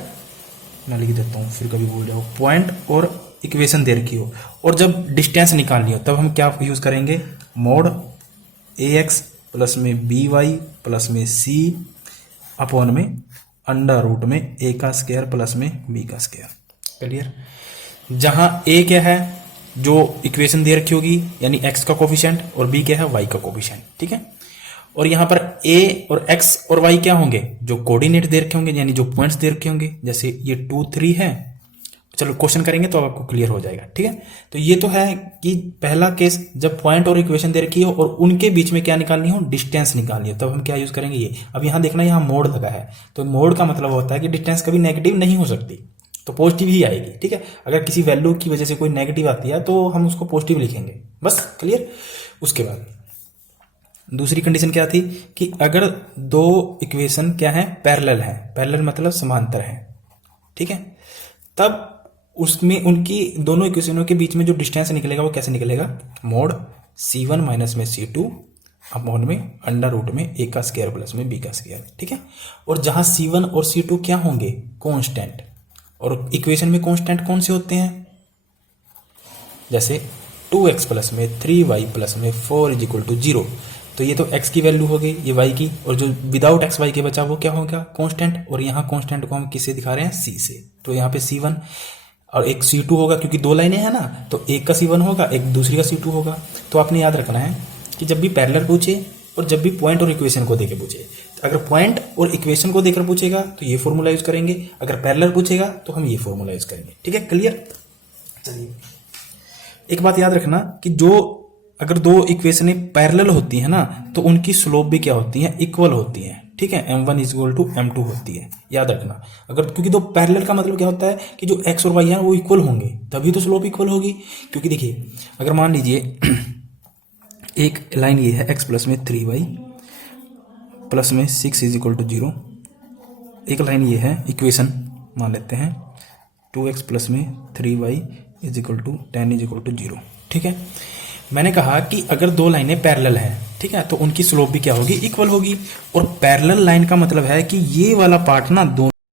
मैं लिख देता हूं फिर कभी भूल जाओ, पॉइंट और इक्वेशन दे रखी हो और जब डिस्टेंस निकालनी हो तब हम क्या यूज करेंगे, मोड ax प्लस में by प्लस में c अपॉन में अंडर रूट में a का स्क्वायर प्लस में b का स्क्वायर। क्लियर। जहां a क्या है, जो इक्वेशन दे रखी होगी यानी x का कोफिशिएंट, और b क्या है, y का कोफिशिएंट। ठीक है, और यहां पर a और x और y क्या होंगे, जो कोऑर्डिनेट दे रखे होंगे यानी जो पॉइंट्स दे रखे होंगे। जैसे ये 2 3 है, चलो क्वेश्चन करेंगे तो आपको क्लियर हो जाएगा। ठीक है, तो ये तो है कि पहला केस जब पॉइंट और इक्वेशन दे रखी हो और उनके बीच में क्या निकालनी हो, डिस्टेंस निकालनी हो, तब हम क्या यूज करेंगे ये। अब यहां देखना, यहां मोड लगा है, तो मोड का मतलब होता है कि डिस्टेंस कभी नेगेटिव नहीं हो सकती, तो पॉजिटिव ही आएगी। ठीक है, अगर किसी वैल्यू की वजह से कोई नेगेटिव आती है तो हम उसको पॉजिटिव लिखेंगे, बस। क्लियर। उसके बाद दूसरी कंडीशन क्या थी कि अगर दो इक्वेशन क्या है, पैरेलल है, पैरेलल मतलब समांतर है। ठीक है, तब उसमें उनकी दोनों इक्वेशनों के बीच में जो डिस्टेंस निकलेगा वो कैसे निकलेगा, मोड c1 माइनस में c2 अपॉन में अंडर रूट में a का स्क्वायर प्लस में b का स्क्वायर। ठीक है, और जहां c1 और c2 क्या होंगे, कांस्टेंट, और इक्वेशन में कांस्टेंट कौन से होते हैं, जैसे 2x प्लस में 3y प्लस में 4 इज इक्वल टू 0, तो ये तो x की वैल्यू हो गई, ये y की, और जो विदाउट x y के बचा वो क्या होगा, कांस्टेंट। और यहाँ कांस्टेंट को हम किससे दिखा रहे हैं, c से, तो यहाँ पे c1 और एक c2 होगा, क्योंकि दो लाइनें हैं ना, तो एक का c1 होगा, एक दूसरी का c2 होगा। तो आपने याद रखना है कि जब भी पैरेलल पूछे और जब भी पॉइंट और इक्वेशन को देके पूछे, तो अगर पॉइंट और इक्वेशन को देकर पूछेगा तो ये फॉर्मूला यूज करेंगे, अगर पैरेलल पूछेगा तो हम ये फॉर्मूला यूज करेंगे। ठीक है, क्लियर। चलिए, एक बात याद रखना कि जो अगर दो इक्वेशनें पैरेलल होती है ना, तो उनकी स्लोप भी क्या होती है, इक्वल होती है। ठीक है, m1 is equal to m2 होती है, याद रखना। अगर क्योंकि दो पैरेलल का मतलब क्या होता है कि जो x और y है वो इक्वल होंगे, तभी तो स्लोप इक्वल होगी। क्योंकि देखिए, अगर मान लीजिए एक लाइन ये है x प्लस में 3y प्लस में 6 इज इक्वल टू 0, एक लाइन ये है, इक्वेशन मान लेते हैं 2x प्लस में 3y is equal to 10 is equal to 0। ठीक है, मैंने कहा कि अगर दो लाइनें पैरेलल हैं, ठीक है, तो उनकी स्लोप भी क्या होगी, इक्वल होगी। और पैरेलल लाइन का मतलब है कि ये वाला पार्ट ना दोनों